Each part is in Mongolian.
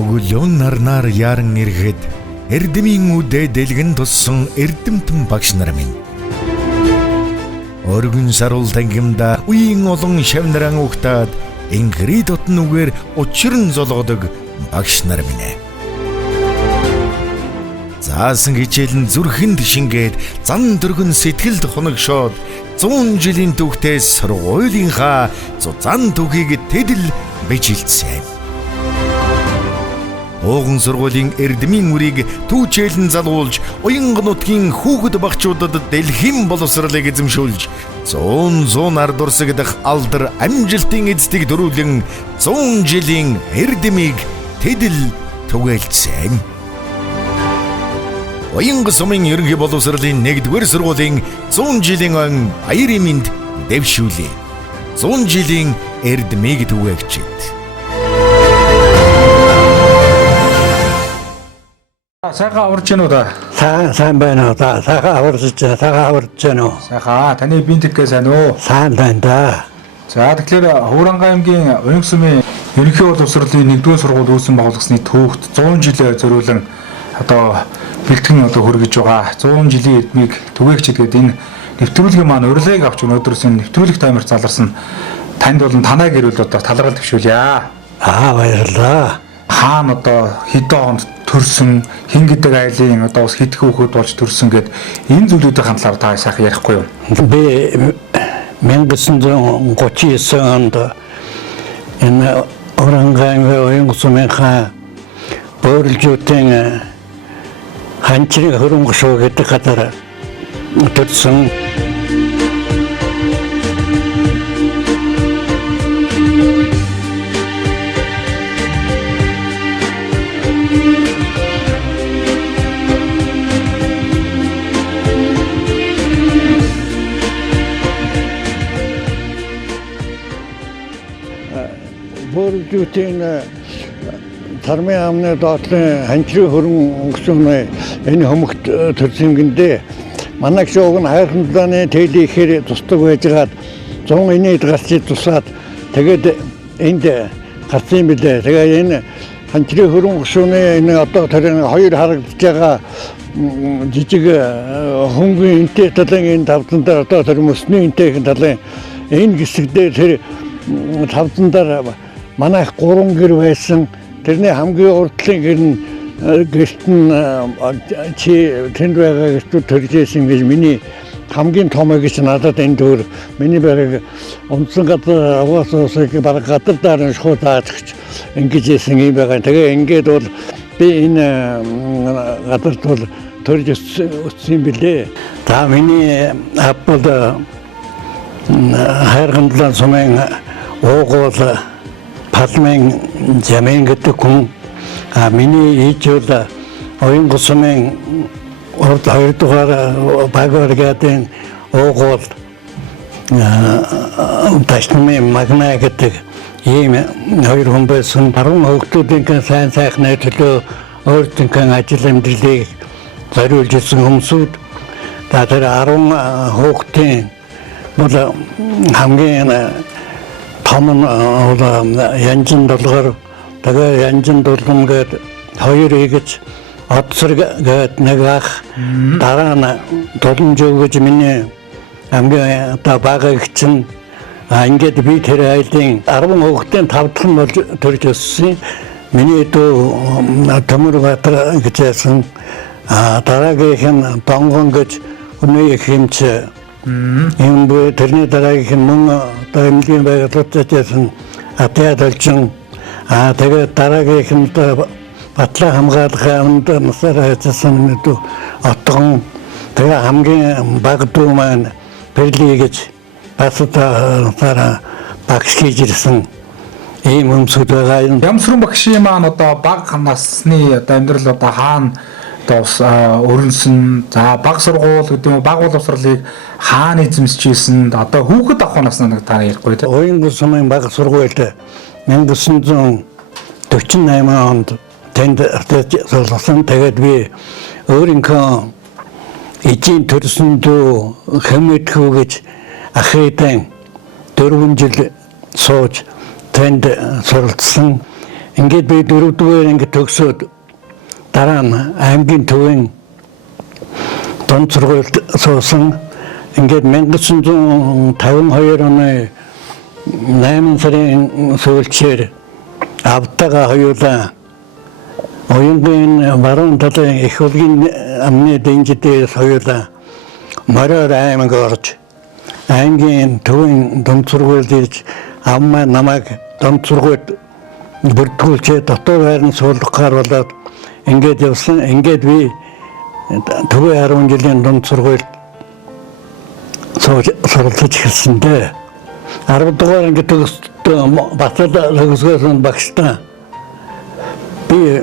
Өглөөн нарнаар яран ирэхэд эрдэмийн үдэ дэлгэн туссан эрдэмтэн багш нар минь. Өргөн саруул тангимда үеийн олон шавнаран угтаад ингри дотн үгээр учран золгодог багш нар минь. Заасан хичээлэн зүрхэнд шингээд зан дөргөн сэтгэлд хоногшоод 100 жилийн түүхтээс сургуулийнхаа зузаан түүхийг тэдэл бижилсэн. Ууган сургуулийн эрдмийн үрийг түүчээлэн залуулж, уянга нутгийн хүүхэд багчуудад дэлхийн боловсролыг эзэмшүүлж, 100 ард урсагдах алдар амжилтын эзэдийг дөрүүлэн 100 жилийн эрдмийг тэдэл түгээлцсэн. Уянга сумын ерөнхий боловсролын 1-р сургуулийн 100 жилийн өн баярын мэнд дэвшүүлээ. 100 жилийн эрдмийг түгээгчид. Сайхан аварж гэнэ үү та? Сайн байна уу та? Сайхан аварж гэнэ үү? Сайхан. Таны бинтггээ сайн уу? Сайн байна да. За тэгэхээр Хөвранга аймгийн Уянга сумын ерөнхий боловсролын 1-р сургууль үүсгэн байгуулагдсны түүхт 100 жилээ зориулан одоо бэлтгэн хүргэж байгаа. 100 жилийн эрдмийг түгээгчид гэдэг энэ нэвтрүүлгийн маань урилгыг авч өнөөдрөөс энэ нэвтрүүлэг таймер заларсан танд болон танай гэрүүл одоо талархал төвшүүлье. Баярлалаа. Хаана одоо хэдэн онд төрсөн, хин гэдэг айлын одоо бас хэд хүүхэд болж төрсөн гэд энэ зүйлүүдийн талаар та сайхан ярихгүй юу? Би 1939 онд энэ Хөвранга аймгийн Уянга сумынхаа бөөрөлжүүдийн ханчрын хөрөнгө шуу гэдэг газар төрсөн. Бөөрөлжүүдийн Тармын амны доотлын ханчрын хөрөнгө шууны энэ хөмөгт төрсөн гиндээ манай шууг нь хайрхан дааны тээлийн ихээр тусдаг байжгаад 100 инээд гарчид тусаад тэгээд энд гарсан билээ. Тэгээд энэ ханчрын хөрөнгө шууны энэ одоо тэр хоёр харагдаж байгаа жижиг хөнгөн энтэй талын энэ тавтан дээр одоо тэр мөсний энтэйхэн талын энэ хэсэгдээ тэр тавтан дээр манай 3 гэр байсан. Тэрний хамгийн урдлын гэр нь гэрт нь чи тэнд байгаа гэртүүд төржсэн гэж миний хамгийн том гэж надад энэ төр миний байгааг онцон гадар аваасыг бараг гадар дараа шууд таацч ингэж ийсэн юм байгаа. Тэгээ ингээд бол би энэ гадарт бол төрж өссөн билээ. Та миний аппод хайргандлан сумын уугуул Палмын Жамин гэдэг хүн миний ээжүүд Уянга сумын 2-р багваргатын уугуул Ташнамын Магна гэдэг ийм хоёр хүн байсан. 10 хүүхдүүдийн сайн сайхны төлөө өөрсдийн ажил амьдралыг зориулж ирсэн хүмүүсүүд. Тэр 10 хүүхдийн бол хамгийн том нь янжин долгор тэгээ янжин долгон гээд хоёр игэж одсор гээд нэг ах дараа нь доломж өгөж миний хамгийн одоо бага гिचэн ингээд би тэр айлын 10 хүүхдийн 5 дахь нь болж төрж өссөн. Миний дүү Төмөрбатар гэжсэн дараагийнх нь Донгон гэж өнөө хэмч юм бэ тэрний дараагийн мөн одоо эмнэлгийн байгууллагын атяд олчин тэгээд дараагийнх нь батлан хамгаалахын амд насаар хайцсан мэд отгон тэгээ хамгийн баг дүү маань Перли гэж бас одоо багш хийж ирсэн ийм хүмүүсүүд байгаа юм. Ямсрын багшийн маань одоо баг насны одоо амьдрал одоо хаана өрнсөн за баг сургууль гэдэг нь баг боловсролыг хаана эзэмсэжсэн одоо хүүхэд авах наснаа нэг та ярихгүй тийм. Уянга сумын баг сургуульд 1948 онд тэнд сурсан. Тэгээд би өөрийнхөө эцэг төрсөн дүү хэмэдхүү гэж ахыдан 4 жил сууж тэнд суралцсан. ингээд би 4-р анги төгсөөд дараа нь аймгийн төвийн дунд сургуульд суусан. Ингээд 1952 оны 8 сарын сүүлчээр автага хоёулаа оюутны баруун талын их улгийн амны дэнжидээс хоёулаа мороор аймаг орж аймгийн төвийн дунд сургуульд ирж аммаа намайг дунд сургуульд бүртгүүлчээ дотор байрны суулгахаар болоод ингээд явсан. Ингээд би төвийн 10 жилийн дунд сургуульд суралцж эхэлсэн дээ. 10 дугаар анги батал төгсгөөс багштай би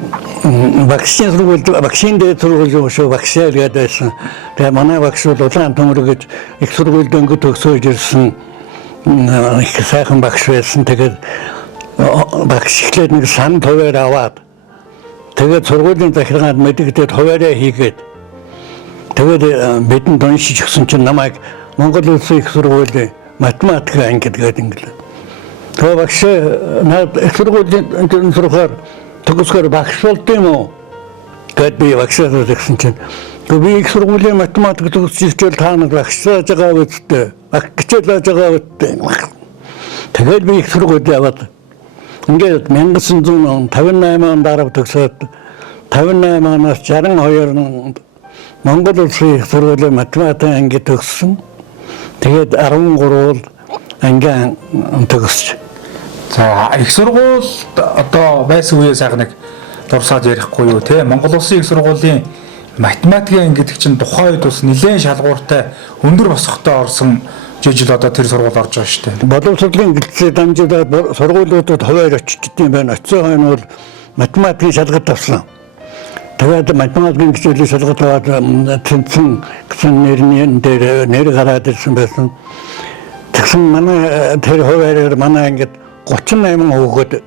багшийн сургуульд багшийн дээд сургууль шүү багшаа гэдэг байсан. Тэгээ манай багш бол улаан төмөр гэж их сургуульд өнгө төгсөөж ирсэн их сайхан багш байсан. Тэгээд багш ихлээр нэг сан хуваар аваад тэгээд сургуулийн захиргаанд мэдэгдээд хуваараа хийгээд тэгээд бидэнд уншиж өгсөн чинь намайг Монгол Улсын их сургуулийн математик анги гэдэг инглээ. Тэгээ багш наад их сургуулийн сурахаар төгсгөр багш болд юм уу? Гэт би багшаа гэсэн чинь би их сургуулийн математик төгсөж ирвэл та нар багшааж байгаа үсттэй. Багчаалж байгаа үсттэй. Тэгээд би их сургуульд яваад ингээд 1958 онд 10 төгсөөд 58 оноос 62 онд Монгол Улсын их сургуулийн математик анги төгссөн. Тэгээд 13 анги төгсч. За их сургууль одоо байсан үеэ сайхан нэг дурсаад ярихгүй юу те. Монгол Улсын их сургуулийн математикийн гэдэг чинь тухайн үед бас нэлээд шалгууртай өндөр босгохтой орсон жижиг одоо тэр сургууль орж байгаа шүү дээ. Боловсролын гэрчлэлд дамжуулаад сургуулиудад хуваар очиж идэв байна. Очсон хойно бол математикийн шалгалт авсан. Тэгээд математикийн гэрчлэлийн шалгалт аваад тэнцэн гэсэн нэр гараад ирсэн байсан. Тэгсэн манай тэр хуваараар манай ангид 38 хүүхэд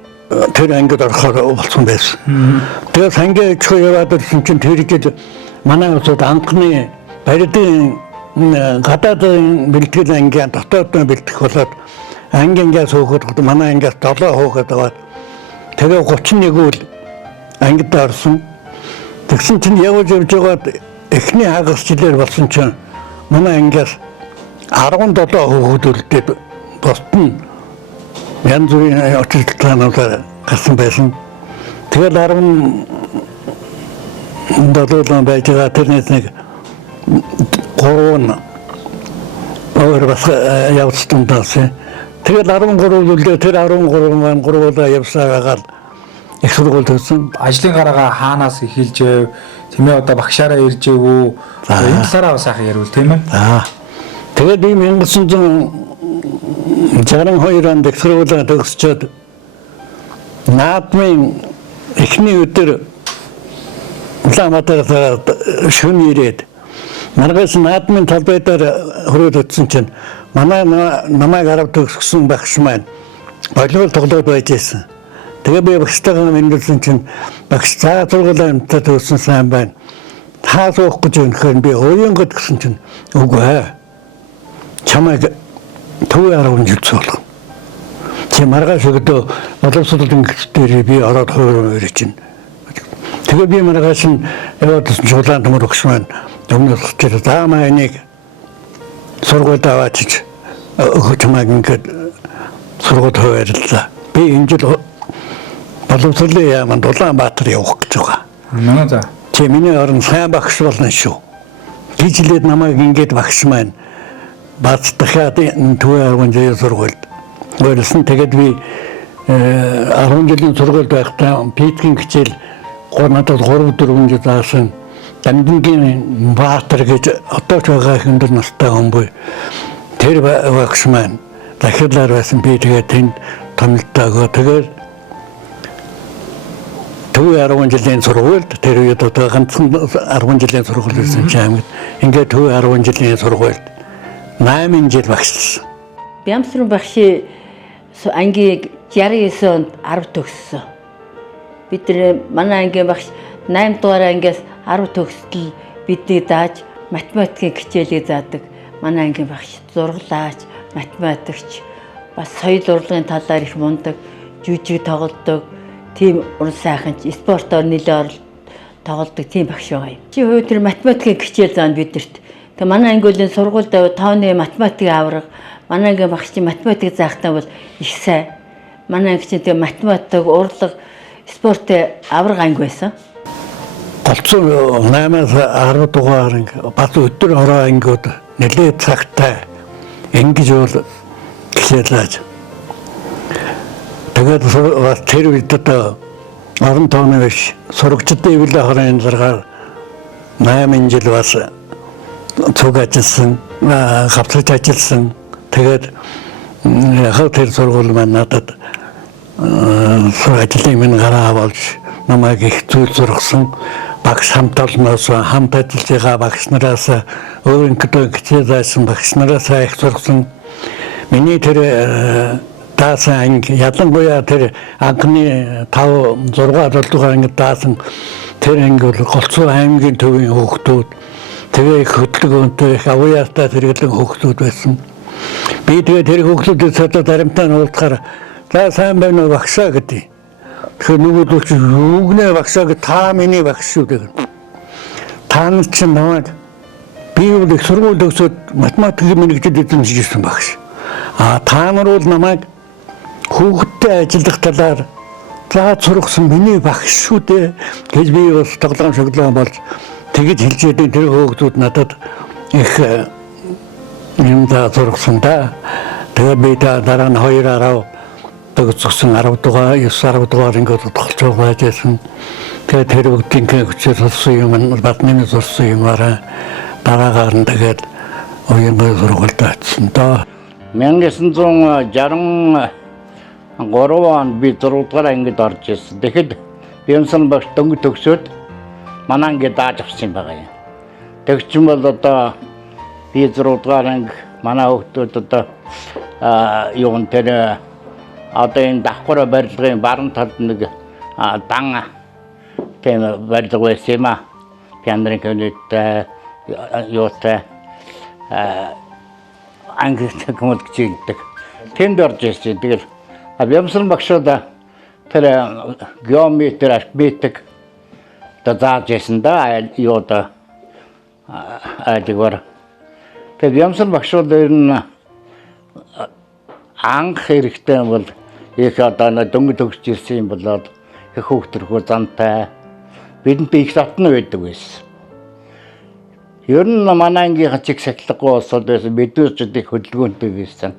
тэр ангид орохоор болсон байсан. Тэгээд сангийн ичхөө яваад ирсэн чинь тэр жил манай улсад анхны барилдын гадаадын бэлтгэл ангийн дотоодын бэлтгэх болоод ангингаас хүүхэд манай ангиас 7 хүүхэд аваад тэгээ 31 үл ангид орсон. Тэгсэн чинь явж байгаад эхний хагас жилээр болсон чинь манай ангиас 17 хүүхэд үлдээд босдон янз бүрийн очилтгаануудаар гарсан байсан. Тэгээд 17 он байж байгаа тэрнээс нэг 3 өөр бас явцсан таасан. Тэгээд 13 үлдээ тэр 13 маань 3-аа явсаагаад их сургууль төгссөн. Ажлын гараагаа хаанаас эхэлжээ? Тэмээ одоо багшаараа иржээвүү? Энэ талаараа бас сайхан ярил тийм ээ. Тэгээд би 1962 онд их сургуулиа төгсчөөд наадмын эхний өдөр Улаанбаатарт шөнө ирээд маргаас наадмын талбайдаар хөрөөд утсан чинь манай намайг арав төгсгсөн багш маань волейбол тоглоод байж байсан. Тэгээ би багштайгаа мэндэлсэн чинь багш цаа сургуулийн төгссөн сайн байна. Та суух гэж өнөхөр би уянгад гэсэн чинь үгүй ээ. Чамайг төвөө 10 жил цуглах. Чи маргааш өгдөө боловсролын гэрчлэлээр би ороод хувирж чинь. Тэгээ би маргааш нь яваад чуулгаан төмөр өгс маань өмнөс чи таамаа энийг сургуульд аваач өгч чамайг ингээд сургуульд хувирлаа. Би энэ жил боловсролын яаманд Улаанбаатар явах гэж байгаа. За. Чи миний орон сайн багш болно шүү. Гижилээд намайг ингээд багш маань бацдахад төвөө 10 жилийн сургуульд өөрсөн. Тэгээд би 10 жилийн сургуульд байхдаа питкийн хичээл надад 3-4 жил заасан Дамдингийн Баатар гэж одоо ч байгаа хүндэр настай хүн буй. Тэр багш маань дахирлаар байсан. Би тэгээд тэнд томилтойгоо тэгээд төвөө 10 жилийн сургуульд тэр үед одоо ганцхан 10 жилийн сургууль байсан ч аймаг ингээд төвөө 10 жилийн сургуульд 8 жил багшлсан. Бямсрын багшийн ангийг 69 онд 10 төгссөн. Бид манай ангийн багш 8 дугаар ангиас 10 төгсдөл бидний дааж математикийн хичээлээ заадаг. Манай ангийн багш зурглаач, математикч бас соёл урлагийн талаар их мундаг, жүжиг тоглодог. тийм уран сайханч спортоор нэлээд тоглодог тийм багш байгаа юм. Чи хувь тэр математикийн хичээл заана бидэрт. Тэгээ манай ангиулийн сургуульд тооны математикийн авраг манай ангийн багш чи математик заахтаа бол их сайн. Манай анги чи тэгээ математик, урлаг, спортын авраг анги байсан. Голцоо 8-аас 10 дугаар анги бас өдөр хороо ангиуд нэлээд цагтай ингэж бол гişэлж. Тэгээд бас тэр үед одоо орон тооны биш сурагчдын эвлээ хорын заргаар 8 жил бас цуг ажилласан, хавцаж ажилласан. Тэгээд яг тэр сургууль маань надад ажлын минь гараа болж намайг их зүйл зургасан. Багш хамт олноос хамт ажиллаж байгаа багш нараас өөрөнгөө хичээл заасан багш нараас их зургасан. Миний тэр даасан анги ялангуяа тэр анхны 5 6 7 анги даасан тэр анги бол Голцоо аймгийн төвийн хүүхдүүд тэгээ их хөдөлгөөнтэй их авьяастай зэрэглэн хүүхдүүд байсан. Би тэгээ тэр хүүхдүүдээс одоо дарамтаа уулзахаар за сайн байна уу багшаа гэдэг. Тэгэхээр нөгөөдөл чи юу гэнэ багшаа гэж та миний багш шүү гэдэг. Та нар чинь намайг би бол их сургууль төгсөөд математикийн мэргэжилд эзэмшижсэн багш. Та нар бол намайг хүүхдтэй ажиллах талаар заа сургасан миний багш шүү дээ гэж би бас тоглоом шоглоом болж тэгж хэлж яадаг тэр хүүхдүүд надад их юм заа сургасан да. Тэгээд би дараа нь 2 арав төгссөн 10 дугаар 9 10 дугаар ингээд тоглож байжсэн. Тэгээд тэр бүгдийн хүчээр сурсан юм бат нэмээ сурсан юмараа дараагаар нь тэгээд уянгаа сургуульд очсон доо. 1963 онд би 6 дугаар ангид орж ирсэн. Тэгэхэд Бямсан багш дөнгөж төгсөөд манай ангид дааж авсан юм байгаа юм. Тэгвч бол одоо би 6 дугаар анги манай хүүхдүүд одоо юун тэр одоо энэ давхар барилгын баруун талд нэг дан тийм барилга байсан юм а. Пианрын комнаттай юутай анги комод гэдэг. Тэнд орж ирсэн. Тэгэл Бямсан багшууд тэр геометри арифметик зааж ирсэн да юуда тэгвэр. Тэгээд Бямсан багшууд ер нь анх хэрэгтэй бол их одоо дөнгөж төгсж ирсэн юм болоод их хүүхдэрхүү зантай бидэнд их татна байдаг байсан. Ер нь манай ангийн чиг сахилгагүй болсод байсан биднээс ч их хөдөлгөөнтэй байсан.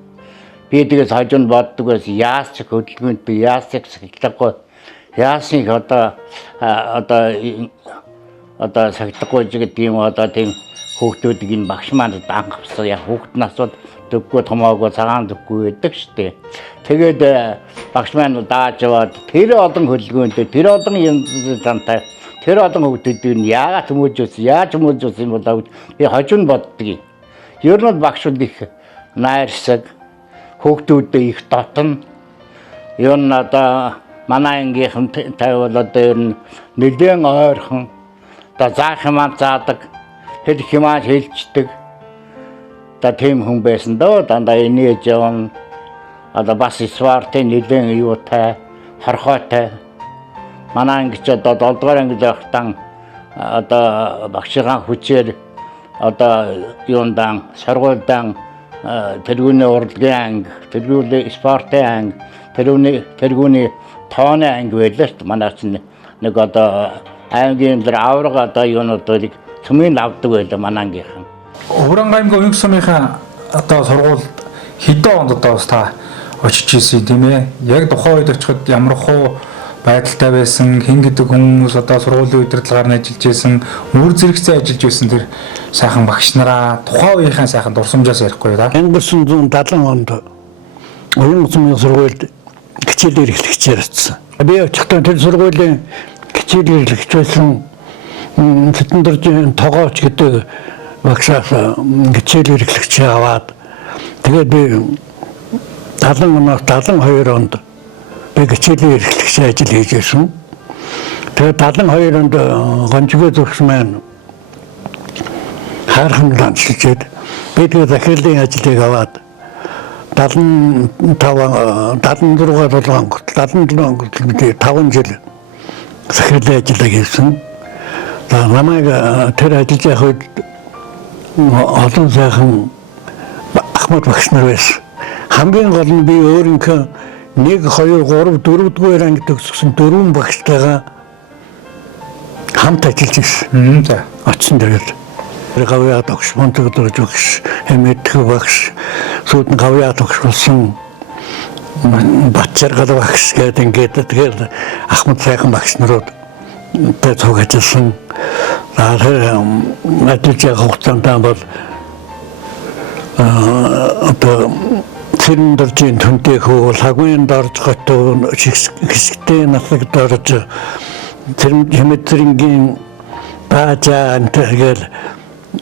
Би тэгээс хажууд боддог байсан яас ч хөдөлгөөнтэй яас ч сахилгагүй яасыг одоо сахилгагүй гэдэг юм одоо тийм хүүхдүүдийг энэ багш маань анх авсан яг хүүхд насууд төггөө томоогоо цагаан төггүй байдаг штэ. Тэгээд багш маань дааж аваад тэр олон хөдөлгөөнтэй тэр олон юм зантай тэр олон хүүхдүүдийг яаж хүмүүжүүлсэн юм болоо би хожим боддог. Ер нь багшууд их найрсаг хүүхдүүдээ их дотно. Ер нь одоо манай ангийнхан тавил одоо ер нь нэлээд ойрхон одоо заах юм заадаг хэлэх юм хэлцдэг. Та тийм хүн байсан доо дандаа инээж явна. Одоо бас свартын нэлээд юутай хорхойтой. Манай ангич одоо 7 дугаар ангид байхдаа одоо багшийн хүчээр одоо юундан сургуульдан тэргүүний урлагийн анги, тэргүүний спортын анги, тэргүүний тооны анги байлаа шүү дээ. Манай чинь нэг одоо аймгийн дээр авраг одоо юунуудыг цөмийн авдаг байлаа манай ангийнхан. Хуран аймгийн уянх сумынхаа одоо сургуульд хэдэн онд одоо бас та очиж ирсэн тийм ээ. Яг тухайн үед очиход ямар хуу байдалтай байсан, хэн гэдэг хүмүүс одоо сургуулийн удирдлагаар нь ажиллаж байсан, мөр зэрэгцээ ажиллаж байсан тэр сайхан багш нараа тухайн үеийнхээ сайхан дурсамжаас ярихгүй да. 1970 онд уянх сумын сургуульд хичээлээр эхлэгчээр очсон. Би очихдоо тэр сургуулийн хичээлээр эхлэгч байсан Сэтэндэржийн Тогооч гэдэг багшаас хичээлээр эхлэгч аваад тэгээд би 72 онд би хичээлийн эрхлэгч ажил хийж байсан. Тэгээд 72 онд гончгоо зүрхс маань хайрхан ланчлжээд би тэгээд захирлын ажлыг аваад 76 онгот 77 онгот бид 5 жил захирлын ажиллаа хийсэн. За намайг тэр ажиллаж явах үед олон сайхан Ахмад багш нар байсан. Хамгийн гол нь би өөрийнхөө 1 2 3 4 дугаар анги төгссөн 4 багштайгаа хамт ажиллаж ирсэн. За. Очсон дэрэл. Гавьяа тогш, Монтөгдөрж багш, Хэмэдх багш, сүйдэн гавьяа тогш болсон Батчаргал багш гэдэг ингээд тэгээд Ахмад сайхан багш нарууд тэ цуг ажилласан. За тэр ажиллаж байгаа хугацаанд бол одоо Тэрнэржийн түнтэй хөө лагуйн дорж готов хэсэгтэй насаг дорж тэр хэмэтрингийн баажаа энтергээл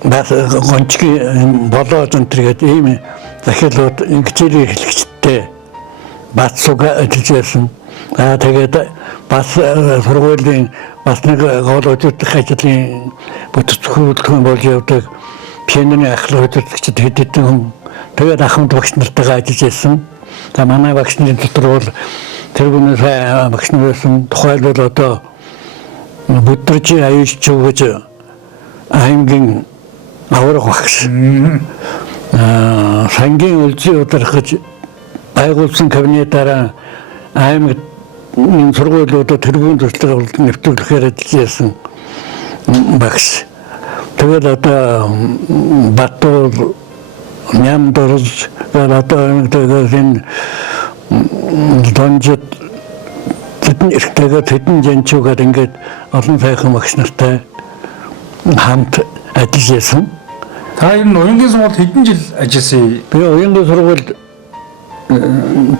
бас гончги болоод энтергээд ийм захиалууд хичээлээ хэлэгчтэй бацуга ажиллаж байсан. Тэгээд бас сургуулийн бас нэг гол өдөртөх ажлын бүтцхүүлэн болж явдаг пианоны ахлах өдөртөгчд хэдэн хүн тэгээд Ахмад багш нартайгаа ажиллаж байсан. За манай багш нарын дотор бол тэр бүнээс багш нар байсан. Тухайлбал одоо Бүдэржи аюулч гэж аймгийн аврах багш. Сангийн үлзий ударгаж байгуулсан кабинетаараа аймаг сургуулиудад тэргүүн туршлага нэвтрүүлэхээр ажиллаж байсан багш. Тэгээд одоо Баттуул Нямдорж одоо энэ донжид тэдэн эрхтэйгээ тэдэн жанчуугаар ингээд олон сайхан багш нартай хамт ажиллаж байсан. Та ер нь уянгийн сургуульд хэдэн жил ажилласан? Би уянгийн сургуульд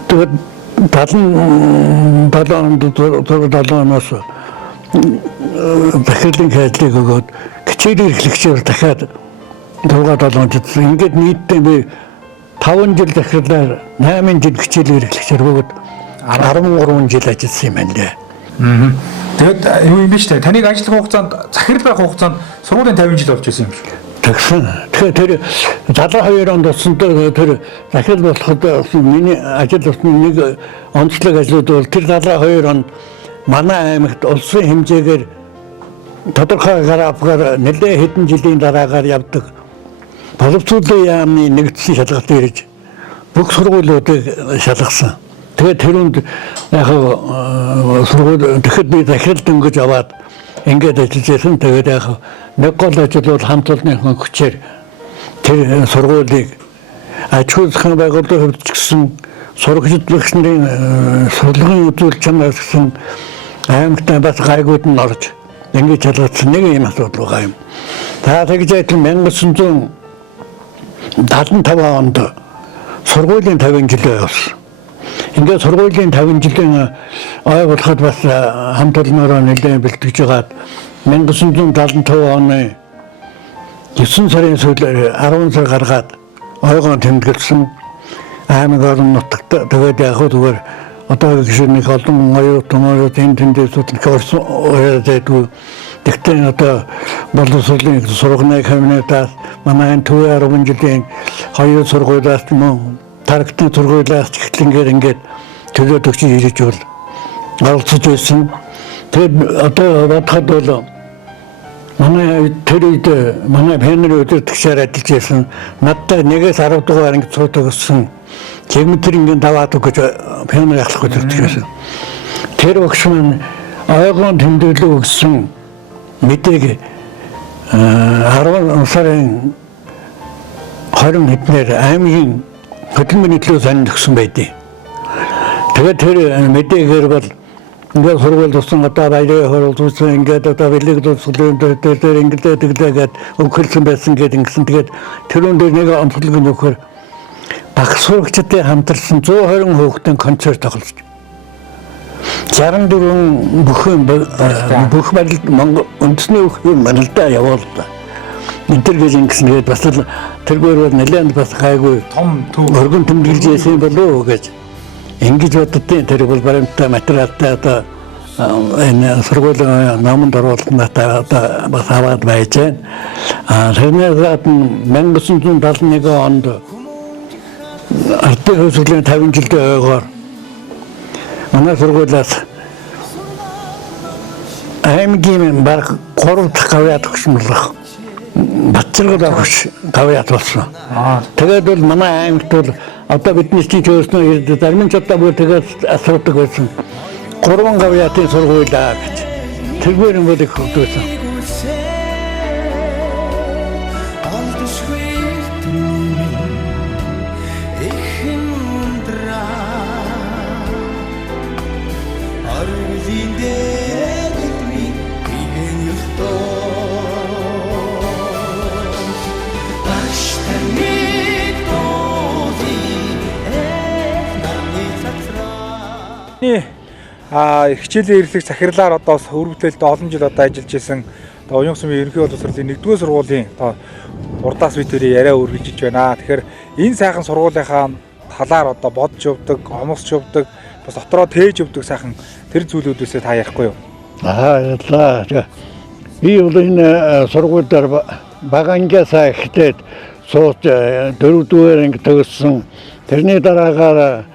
тэгээд 77 оноос захирлын хайдлыг өгөөд хичээлээр эхлэгчээр дахиад 6-7 жил ингээд нийтдээ би 5 жил захирлаар 8 жил хичээлээр эхлэгчээр өгөөд 13 жил ажилласан юм байна лээ. Тэгээд юу юм бэ штэ? Таныг ажиллах хугацаанд захирал байх хугацаанд сургуулийн 50 жил болж байсан юм шиг. Тэгсэн. Тэгэхээр тэр 72 онд болсондоо тэр захирал болоход миний ажил болсон нэг онцлог ажлууд бол тэр 72 онд манай аймагт улсын хэмжээгээр тодорхой графикаар нэлээд хэдэн жилийн дараагаар явдаг боловсруулалтын яамны нэгдсэн шалгалт ирж бүх сургуулиудыг шалгасан. Тэгээд тэрүүнд яг сургууль тэгэхэд би захирал дөнгөж аваад ингээд ажиллаж байсан. Тэгээд яг нэг гол ажил бол хамт олонныхон хүчээр тэр сургуулийг аж ахуй зохион байгуулалтын хувьд ч гэсэн сурагчид багш нарын сурлагын үзүүлэлт чанар гэсэн аймагтаа бас гайгууд нь орж ингээд шалгагдсан нэг юм асуудал байгаа юм. За тэгж адил 1975 онд сургуулийн 50 жилээ явсан. Ингээд сургуулийн 50 жилийн ой болоход бас хамт олонноороо нэлээд бэлтгэж байгаад 1975 оны 9 сарын сүүлээр 10 сар гаргаад ойгоо тэмдэглэсэн аймаг орон нутагт тэгээд яг зүгээр одоо гişүнийх олон оюутан тэндээс төрсөн ойролцоогоо тэгтээ одоо боловсролын сургуулийн кабинетаас манай төвийн 10 жилийн хоёр сургуулиас юм тархтны сургуулиас ихтлэнгээр ингээд төлөө төгсөж ирж бол оролцож байсан. Тэгээд одоо бодоход бол манай тэр үед манай пионер өдөртөгчээр ажиллаж байсан надтай 1-10 дугаар анги цуутагсан Чигмэтрингийн даваад өгч пионер ахлах өдөртөг байсан. Тэр багш маань ойгоон тэмдэглэл өгсөн мэдээг 10 сарын 20 хэднээр аймгийн хөдөлмөрийн төлөө сонирх өгсөн байдیں۔ Тэгээд тэр мэдээгээр бол ингээд сургууль тусан одоо баярын хурал тусан ингээд одоо бэлэг тусгалын дээр ингээд тэглээгээд өгүүлсэн байсан гэдэг ингэсэн. Тэгээд тэрүүн дээр нэг онцлог нь өгөхөр багш сурагчдын хамтарсан 120 хүүхдийн концерт тоглож 64 бүх барилд Монгол үндэсний хүүхдийн барилдаа явууллаа. Интервью ингэсэн бас тэргээр нэлээд бас гайгүй том өргөн тэмдэглэж яасан болов гэж ингэж боддیں۔ Тэр бол баримттай материалтай одоо энэ сургуулийн номонд оруулалтаа бас аваад байж байна. Тэрнээс гадна 1971 онд ардын хөвсгөлийн 50 жилдээ ойгоор манай сургуулиас аймгийн баг 3 дахь гавьяат өгшмөлөх батцаргал авах гавьяат болсон. Тэгээд бол манай аймагт бол одоо бидний чинь өөрснөө ирдэг зарим ч одоо бүр тэгээд асуудаг байсан. 3 гавьяатын сургуулаа гэж. Тэргээр юм бол их хөгжсөн. Хичээлийн эрхлэг захирлаар одоо өр бүтээлд олон жил одоо ажиллаж исэн одоо Уян сумын ерөнхий боловсролын 1-р сургуулийн одоо урдаас бид тэрийг яриа өргөжж байна. Тэгэхээр энэ сайхан сургуулийнхаа талаар одоо бодж явдаг, омсч явдаг, бас дотроо тээж явдаг сайхан тэр зүйлүүдээсээ та ярихгүй юу? Яа. Би бол энэ сургуульд багангиасаа ихтэй сууж 4-р анги төгссөн. Тэрний дараагаар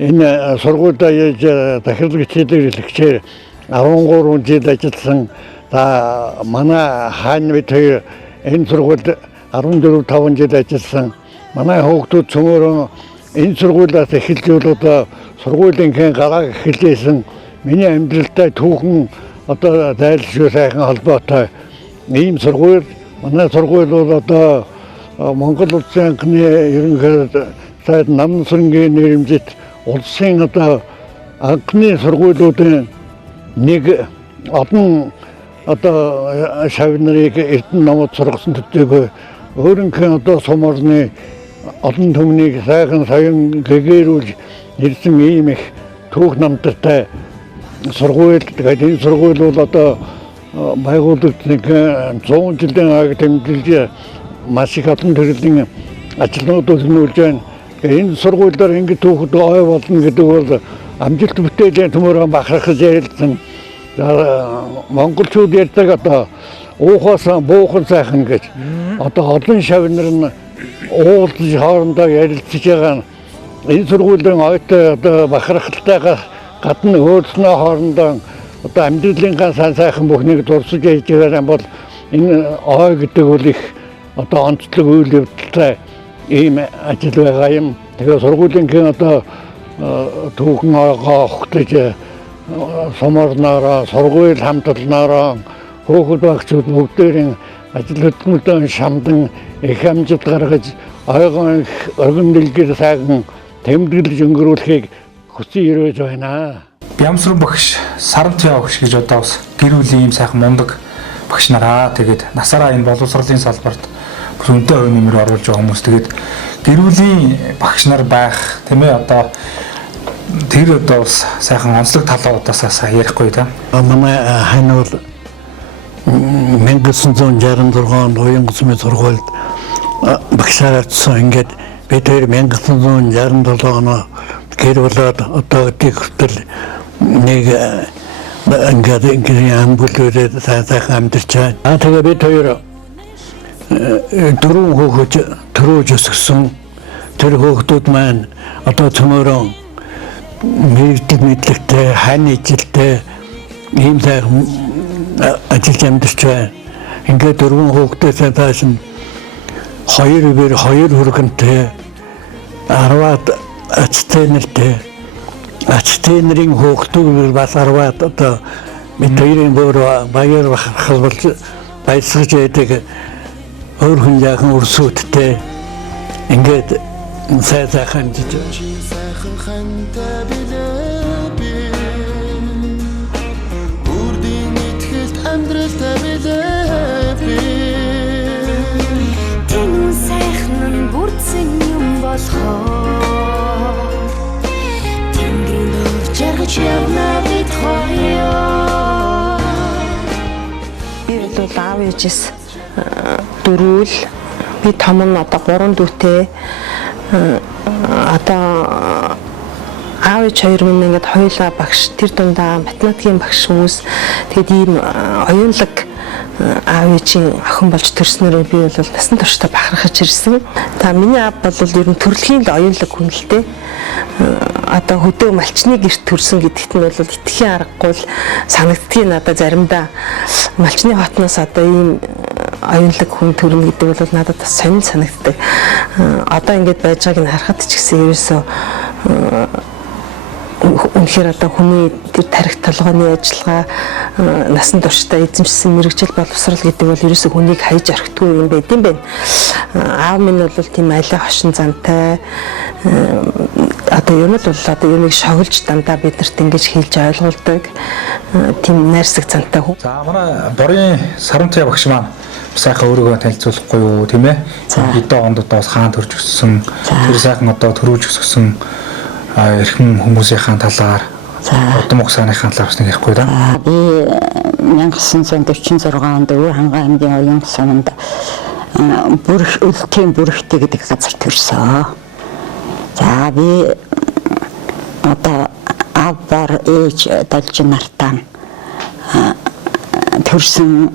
энэ сургуульд яаж захирал хичээлээр хэлэхчээр 13 жил ажилласан. За манай хаан бид хоёр энэ сургуульд 14-5 жил ажилласан. Манай хүүхдүүд цөмөрөн энэ сургуулиас эхэлж одоо сургуулийнхээ гарааг эхэлжсэн. Миний амьдралтай түүхэн одоо зайлшгүй сайхан холбоотой ийм сургууль. Манай сургууль бол одоо Монгол Улсын анхны ерөнхий сайд Намсангийн нэрмжит улсын одоо анхны сургуулиудын нэг олон одоо шавь нарыг Эрдэнэ номод сургасан төдийгүй өөрөнхөн одоо сум орны олон түмнийг сайхан соён гэгэрүүлж ирсэн ийм их түүх намтартай сургууль. Тэгээд энэ сургууль бол одоо байгуулагдсан 100 жилийн аяг тэмдэглэж маш их олон төрлийн ажлууд өрнүүлж байна. Энэ сургуулиудаар ингэ түүхэд ой болно гэдэг бол амжилт бүтээлийн төмөр бахархаж ярилцсан. Монголчууд ярьдаг одоо уухаас буухан сайхан гэж. Одоо олон шавнар нь уулзж хоорондоо ярилцж байгаа. Энэ сургуулийн ойтой одоо бахархалтайгаас гадна өөрснөө хоорондоо одоо амьдралынхаа сайн сайхан бүхнийг дурсаж яж байгаа бол энэ ой гэдэг бол их одоо онцлог үйл явдалтай ийм ажил байгаа юм. Тэгээ сургуулийн одоо түүхэн огоохтож суморнороо сургууль хамтлагнаараа хөөхд багцууд бүгдээрийн ажил хөдөлмөртөө шамдан их амжилт гаргаж ойгон өргөн дэлгэр сайхан тэмдэглэж өнгөрүүлэхийг хүсэж ирж байна. Бямсруу багш, Сарант багш гэж одоо бас гэр бүлийн ийм сайхан мундаг багш нараа. Тэгээд насаараа энэ боловсролын салбарт бүс үнэтэй хувь нэмэр оруулж байгаа хүмүүс. Тэгээд гэр бүлийн багш нар байх тийм ээ одоо тэр одоо бас сайхан онцлог талуудаас ярихгүй да. Манай хань бол 1966 онд Уян сумын сургуульд багшаар очсон. Ингээд бид 1967 оноо гэр болоод одоо тэгтэл нэг ингээд гэрийн бүлүүрээ сайхан амьдарч байна. Тэгээ бид хоёр дөрвөн хүүхэд төрөөж өсгсөн. Тэр хүүхдүүд маань одоо цөмөрөн мэдлэгтэй, хань ижилтэй ийм сайхан ажиллаж амьдарч байна. Ингээд дөрвөн хүүхдээс цааш нь хоёр хүргэнтэй 10-аад ачтай нэртэй ачтай нэрийн хүүхдүүд бас 10-аад одоо бид хоёрын бүр баяр бахархал болж баясгаж байдаг өөр хүн яахан өрсөдтэй ингээд сайхан жиж би бол аав ээжээс дөрвөл би том нь одоо 3 дүүтэй одоо аав ээж хоёр минь ингээд хоёулаа багш тэр дундаа математикийн багш хүмүүс тэгэд ийм оюунлаг аав ээжийн охин болж төрснөөрөө би бол насан туршдаа бахархаж ирсэн. За миний аав бол ер нь төрөлхийн л оюунлаг хүн л дээ. Одоо хөдөө малчны гэрт төрсөн гэдэгт нь бол итгэхийн аргагүй л санагддгийг надад заримдаа малчны хотноос одоо ийм оюунлаг хүн төрнө гэдэг бол надад бас сонир санагддаг. Одоо ингэж байж байгааг нь харахад ч гэсэн ерөөсөө үнэхээр одоо хүний тэр тарих толгойн ажиллагаа насан туршдаа эзэмшсэн мэрэгжил боловсрал гэдэг бол ерөөсөө хүнийг хайж орхитгүй юм байт юм байна. Аав минь бол тийм аливаа хошин зантай одоо юм л бол одоо юмыг шоглож дандаа бидэрт ингэж хэлж ойлгуулдаг тийм найрсаг зантай хүн. За манай борын Сарантай багш маань сайхан өөрийгөө танилцуулахгүй юу тийм ээ? Хэдэн онд одоо хаан төрж өссөн тэр сайхан одоо төрүүлж өссөн эрхэм хүмүүсийн талаар удам угсааныхаа талаар бас нэг ярихгүй да. Би 1946 онд Өвөр хангаан аймгийн Уян суманд бүрх өлтийн бүрхтэй гэдэг газар төрсөн. За би одоо авбар ээж должин нартаа төрсөн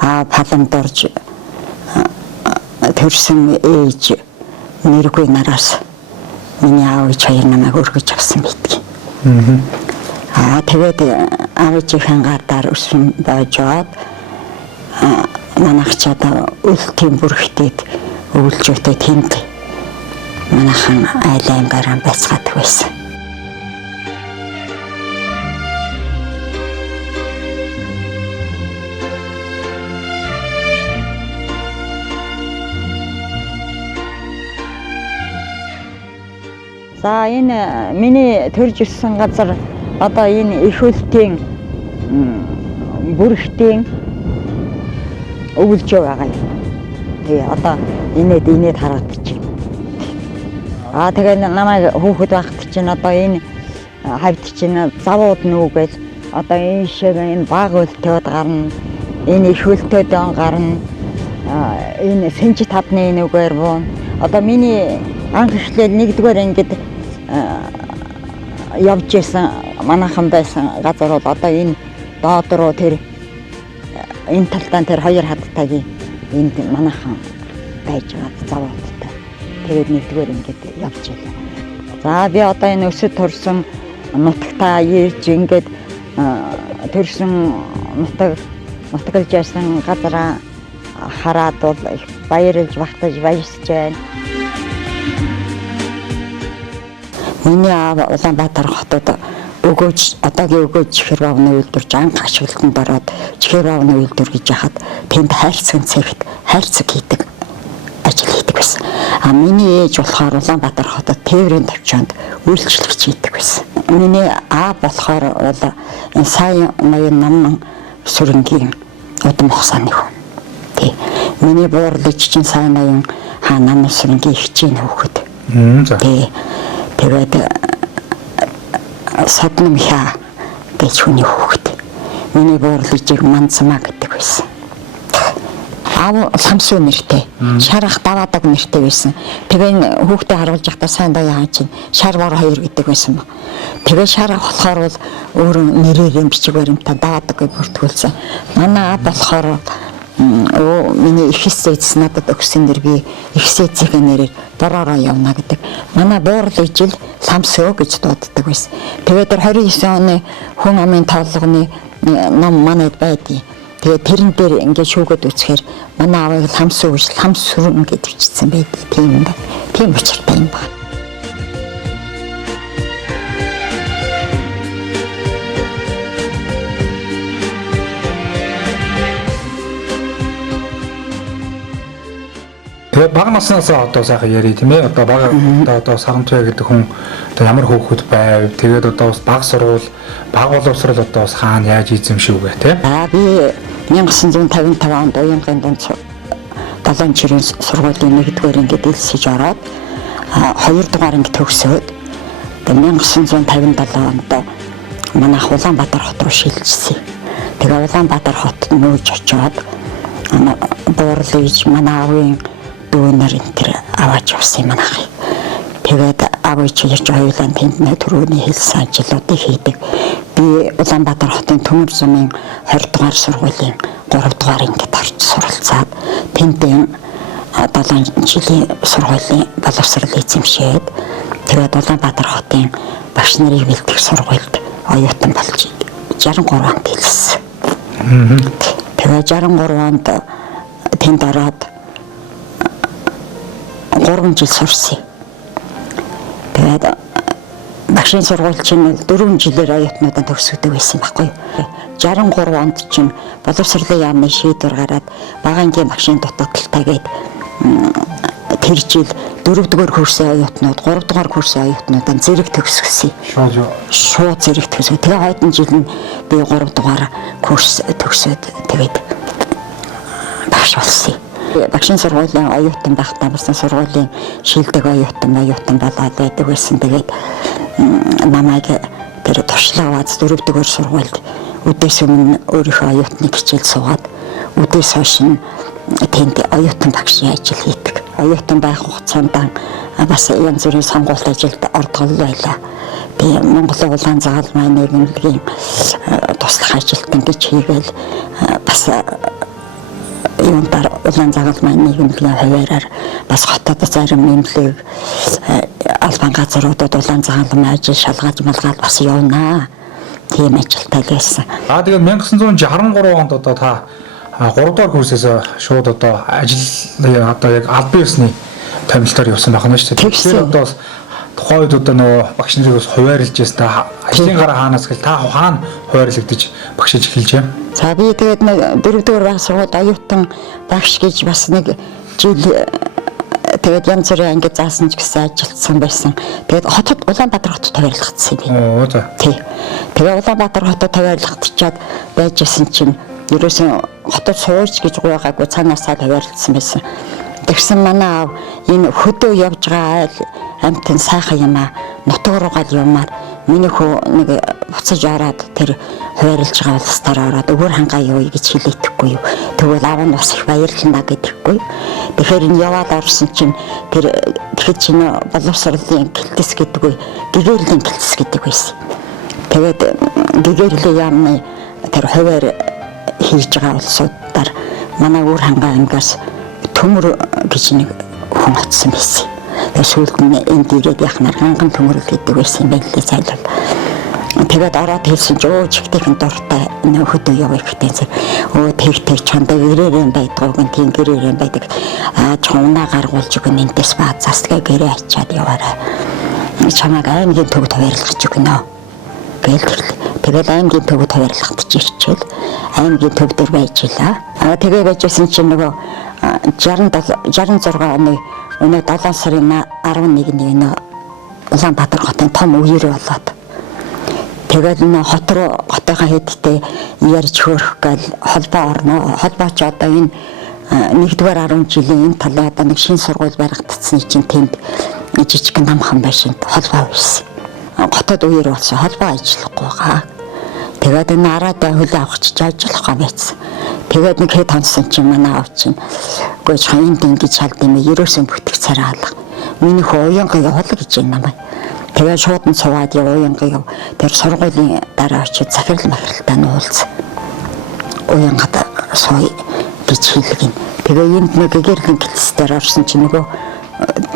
паламдорж төрсөн ээж нэргүй нараас миний аав хоёр намайг өргөж авсан байдаг. Тэгээд аавынхаа гардаар өссөн байжгаад манайх ч одоо өлтийн бүрхтэйд өвлжөөтэй тэнд манайхан айл аймгаараа байцгаадаг байсан. За энэ миний төрж өссөн газар одоо энэ их өлтийн бүрхтийн өвлжөө байгаа юм. Тэгээ одоо инээд харагдчих. Тэгээ намайг хүүхэд байхад чинь одоо энэ хавьд чинь завууд нүгэл одоо энэ шиг энэ баг өлтөөд гарна. Энэ их өлтөөд гарна. Энэ сэнжи тавны нүгээр буун. Одоо миний анх эхлээл 1-р ангид явж исэн манайхан байсан газар бол одоо энэ доод руу тэр энэ талтан тэр хоёр хадтайгийн энд манайхан байж байгаа завуудтай. Тэгээд 1-р ангид явж илаа. За би одоо энэ өсөд төрсөн нутагтаа ирж ингээд төрсөн нутаглаж ясан газараа хараад бол их баярлж багтаж баярлж байна. Миний аав Улаанбаатар хотод өгөөж одоогийн өгөөж чихэр баавны үйлдвэрж анх ашиглалтанд ороод чихэр баавны үйлдвэр гэж яхад тэнд хайрцаг цагт хайрцаг хийдэг ажил хийдэг байсан. Миний ээж болохоор Улаанбаатар хотод тээврийн төвчөнд үйлчлэгч хийдэг байсан. Миний аав болохоор бол энэ сайн ноён намнан сүрэнгийн удам ухсааны хүн. Тий. Миний буурлаж чинь сайн ноён хаан намнан сүрэнгийн хичээн хүүхэд. Тий. Тэгээд саднам хаа гэж хүний хүүхэд. Миний буурлажийг Манцмаа гэдэг байсан. Аав Самсуу нэртэй, Шарах Даваадаг нэртэй байсан. Тэгээ хүүхдээ харуулж явахдаа сайн даяан чинь Шар бор 2 гэдэг байсан ба. Тэгээ Шарах болохоор бол өөрөө нэрээр бичиг баримтаа Даваадаг гэж бүртгүүлсэн. Манай аав болохоор миний их эцэс надад өгсөн нэр би их эцэсийн нэрээр боророо явна гэдэг. Манай буурал ижил Самсөө гэж дууддаг байсан. Тэгээд 29 оны хүн амын тоолгоны ном манайд байдیں۔ Тэгээд тэрэн дээр ингээд шүүгээд үсгээр манай аавыг Самсөө гэж Самсүрэн гэж бичсэн байдаг. Тийм ба. Тийм учиртай юм ба. Тэгээд бага наснаасаа одоо сайхан яри тийм ээ. Одоо бага одоо Сарантай гэдэг хүн одоо ямар хөөхөд байв. Тэгээд одоо бас бага сурвал бага боловсрал одоо бас хаана яаж эзэмшүүгээ тийм. Би 1955 онд Уянгийн дунд 7 жирийн сургуулийн 1-р ангид элсэж ороод 2-р анги төгсөөд 1957 онд манайх Улаанбаатар хот руу шилжсэн. Тэгээ Улаанбаатар хот нөөж очоод буурлаж манай аавын дүүнэр энэ төр аваач явсан манайх. Тэгээд аавч ярьж хоёулаа тэнд түрүүний хэлсэн ажлуудыг хийдэг. Би Улаанбаатар хотын Төмөр зумын 20 дугаар сургуулийн 3 дугаар ингээд орж суралцаад тэндээ 7 жилийн сургуулийн боловсрол эзэмшээд тэгээд Улаанбаатар хотын багш нарыг бэлдэх сургуульд оюутан болж 63 онд хэлсэн. Тэгээд 63 онд тэнд ороод 3 жил сурсан. Тэгээд багшийн сургууль чинь 4 жилээр оюутнуудаа төгсгдөг байсан байхгүй юу. 63 онд чинь боловсролын яамны шийдвэр гараад багаангийн багшийн дутагдaltaгээд тэр жил 4-р курсын оюутнууд 3-р курсын оюутнуудаа зэрэг төгсгсөн. Шууд зэрэг төгсгөө. Тэгээ хойдон жил нь би 3-р курс төгсөөд тэгээд багш болсон. Багшийн сургуулийн оюутан байхдаа болсон сургуулийн шилдэг оюутан болоод байдаг байсан. Тэгээд намайг тэр туршлага аваад 4-р сургуульд үдээс өмнө өөрийнхөө оюутныг хичээл суугаад үдээс хойш нь тэнд оюутан багшийн ажил хийдэг. Оюутан байх хугацаанд бас янз бүрийн сонгуульт ажилд ордог байлаа. Би Монголын улаан загалмай нийгэмлэгийн туслах ажилтан гэж хийгээл бас юундар улаан загалмай нийгэмлэгийн хуваараар бас хотод зарим нэмлэг албан газруудад улаан загалмай ажил шалгаж малгаад бас явнаа. Тийм ажилтай байсан. Тэгээд 1963 онд одоо та 3-р курсээс шууд одоо ажил одоо яг албан ёсны тамилтаар явсан байх нь шүү дээ. Тэгэхээр одоо тухайн үед одоо нөгөө багш нарыг бас хуваарлж байсан. Та ажлын гараа хаанаас гэл та хаана хуваарлагдаж багшиж эхэлж юм? За би тэгээд 4-р баг сургуульд оюутан багш гэж бас нэг жил тэгээд янз бүрийн ангид заасан ч гэсэн ажилтсан байсан. Тэгээд хотод Улаанбаатар хотод хуваарлагдсан би. Оо за. Тий. Тэгээд Улаанбаатар хотод хуваарлагдчихад байжсэн чинь ерөөсөн хотод суурч гэж гуйгаагүй цаанаасаа хуваарлагдсан байсан. Тэгсэн манай аав энэ хөдөө явж байгаа амтэн сайхан юм аа нутаг руу гал юмар миний хөө нэг буцаж ороод тэр хуваарлж байгаа улсаар ороод өөр хангаа явъя гэж хэлээдэггүй юу. Тэгвэл аав нь бас их баярлана гэдэггүй. Тэгэхээр энэ яваад орсон чинь тэгэхэд чинь боловсролын гэлтэс гэдэг үе гэгэрлийн гэлтэс гэдэг байсан. Тэгээд гэгэрлийн яамны тэр хуваар хийж байгаа улсуудаар манай өөр хангаа ангиас төмөр гэж нэг хүн очсон байсан. Сүүлд нь энд ирээд яхнаар ханган төмөр гэдэг байсан юм байна лээ зайлвал. Тэгээд ороод хэлсэн ч өө чигтийн дуртай нөхөдөө явах гэдэг. Өө тэр чандаа гэрээрэн байдаг гэн тийм гэрээрэн байдаг. Чуунаа гаргуулж өгөн энэс баазаас гэрээ ачаад яваарай. Чамайг аймгийн төвд хуваарлаж өгнө. Тэгээд аймгийн төвд хуваарлагдаж ирчихвэл аймгийн төв дээр байж илаа. Тэгээ байжсэн чинь нөгөө 66 оны өнөө 7 сарын 11-ний Улаанбаатар хотын том үеэр болоод тэгээд нөө хотынхаа хэдтэй ярьж хөөрөх гал холбоо орно. Холбооч одоо энэ 1-р 10 жилийн энэ талаа одоо нэг шинэ сургууль баригдсан чинь тэнд жижиг намхан байшин холбоо байсан. Хотод үеэр болсон холбоо ажиллахгүй байгаа. Тэгээд энэ араадаа хөлөө авахч ажиллах гоо байсан. Тэгээд нэг хэд хонсон чинь манай аав чинь үгүй энд ингэж халд юм ерөөсөн бүтэх царай алга. Миний хөө уянга явах гэж юм намайг. Тэгээд шууд нь суугаад уянга яв. Тэр сургуулийн дараа очиж захирал махиралтай нуулз. Уянгад сууя гэж хэлгэн. Тэгээ энд нэг гэрхэн гэлцээр орсон чинь нөгөө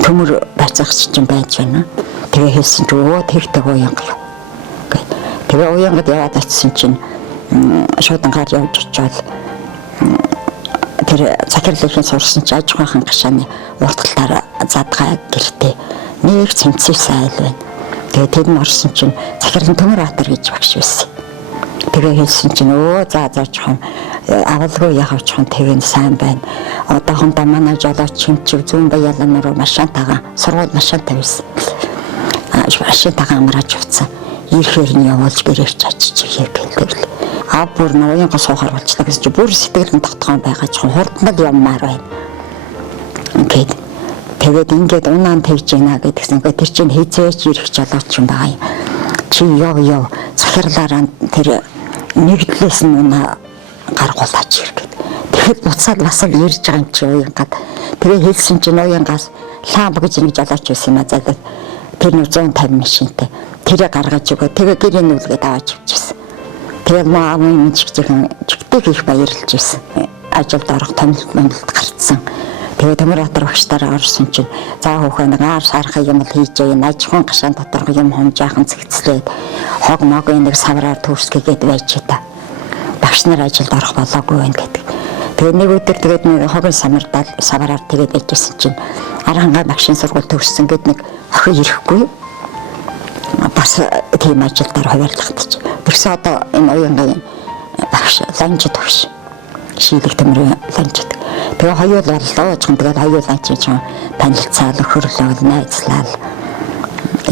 төмөр байцаагч чинь байж байна. Тэгээ хэлсэн чи өө тэгтэй уянга яв. Тэгээ уянгад яваад очисон чинь шуудангаар явж очивол тэр захирлын сурсан чи аж ахуйн гашааны урталтаар задгаа гэртээ нэг цэмцээ сайл байна. Тэгээ тэр нь орсон чинь захирлын Төмөрбаатар гэж багш байсан. Тэгээ хэлсэн чинь өө за жоохон авалгүй явчихсан тэгэн сайн байна. Одоохондоо манай жолооч чимчиг зүүн баялан руу машин тагаан сургууль машин тавьсан. Машин тагаан амраж явцсан. Ирэхээр нь явуулж гэрээч очиж хэлдэг. Аа бүр нууянга суухаар болчлаа гэсэн чи бүр сэтгэл нь тогтгоон байгаа ч хурднал явмаар байна. Тэгээд ингээд унаан тавьж гинэ гэдгсэн. Тэр чинь хизээч ирэх жолооч юм байгаа юм. Чи яв захирлаараа тэр нэгдлээс нь унаа гаргуулаач ирэх. Тэгэхэд буцаад бас л ирж байгаа юм чи уянгад. Тэгээ хэлсэн чинь уянгаас ламп гэж нэг жолооч байсан юм аа залуу. Тэр 150 машинтай. Тэрэ гаргаж өгөө. Тэгээ гэрээ нүлгээд аваад явчихсан. Тэгээд маамын чигчхэн чигтэй хийх баярлж байсан. Ажилд орох томилт гарцсан. Тэгээд Төмөрбаатар багштараа орсон чинь за хөөхөө нэг аар сархаа юм л хийж яа аж ахуйн гашаан дотор юм хомжаахан цэгцлээд хог мог нэг савраар төрсгээд байж та. Багш нар ажилд орох болоогүй байх гэдэг. Тэгээд нэг өдөр тэгээд нэг хогийн савраар тэгээд байжсэн чинь Арангаа багшийн сургууль төгссөн гэд нэг охин ирэхгүй. Бас тийм ажилдаар хуваарлагдчих. Тэрс одоо энэ уянгийн багш ланж багш шийдэх төмөр ланж. Тэгээ хоёул боллоо ч тэгээд хоёулаа чинь танилцаал өхөрлөөл найзлал.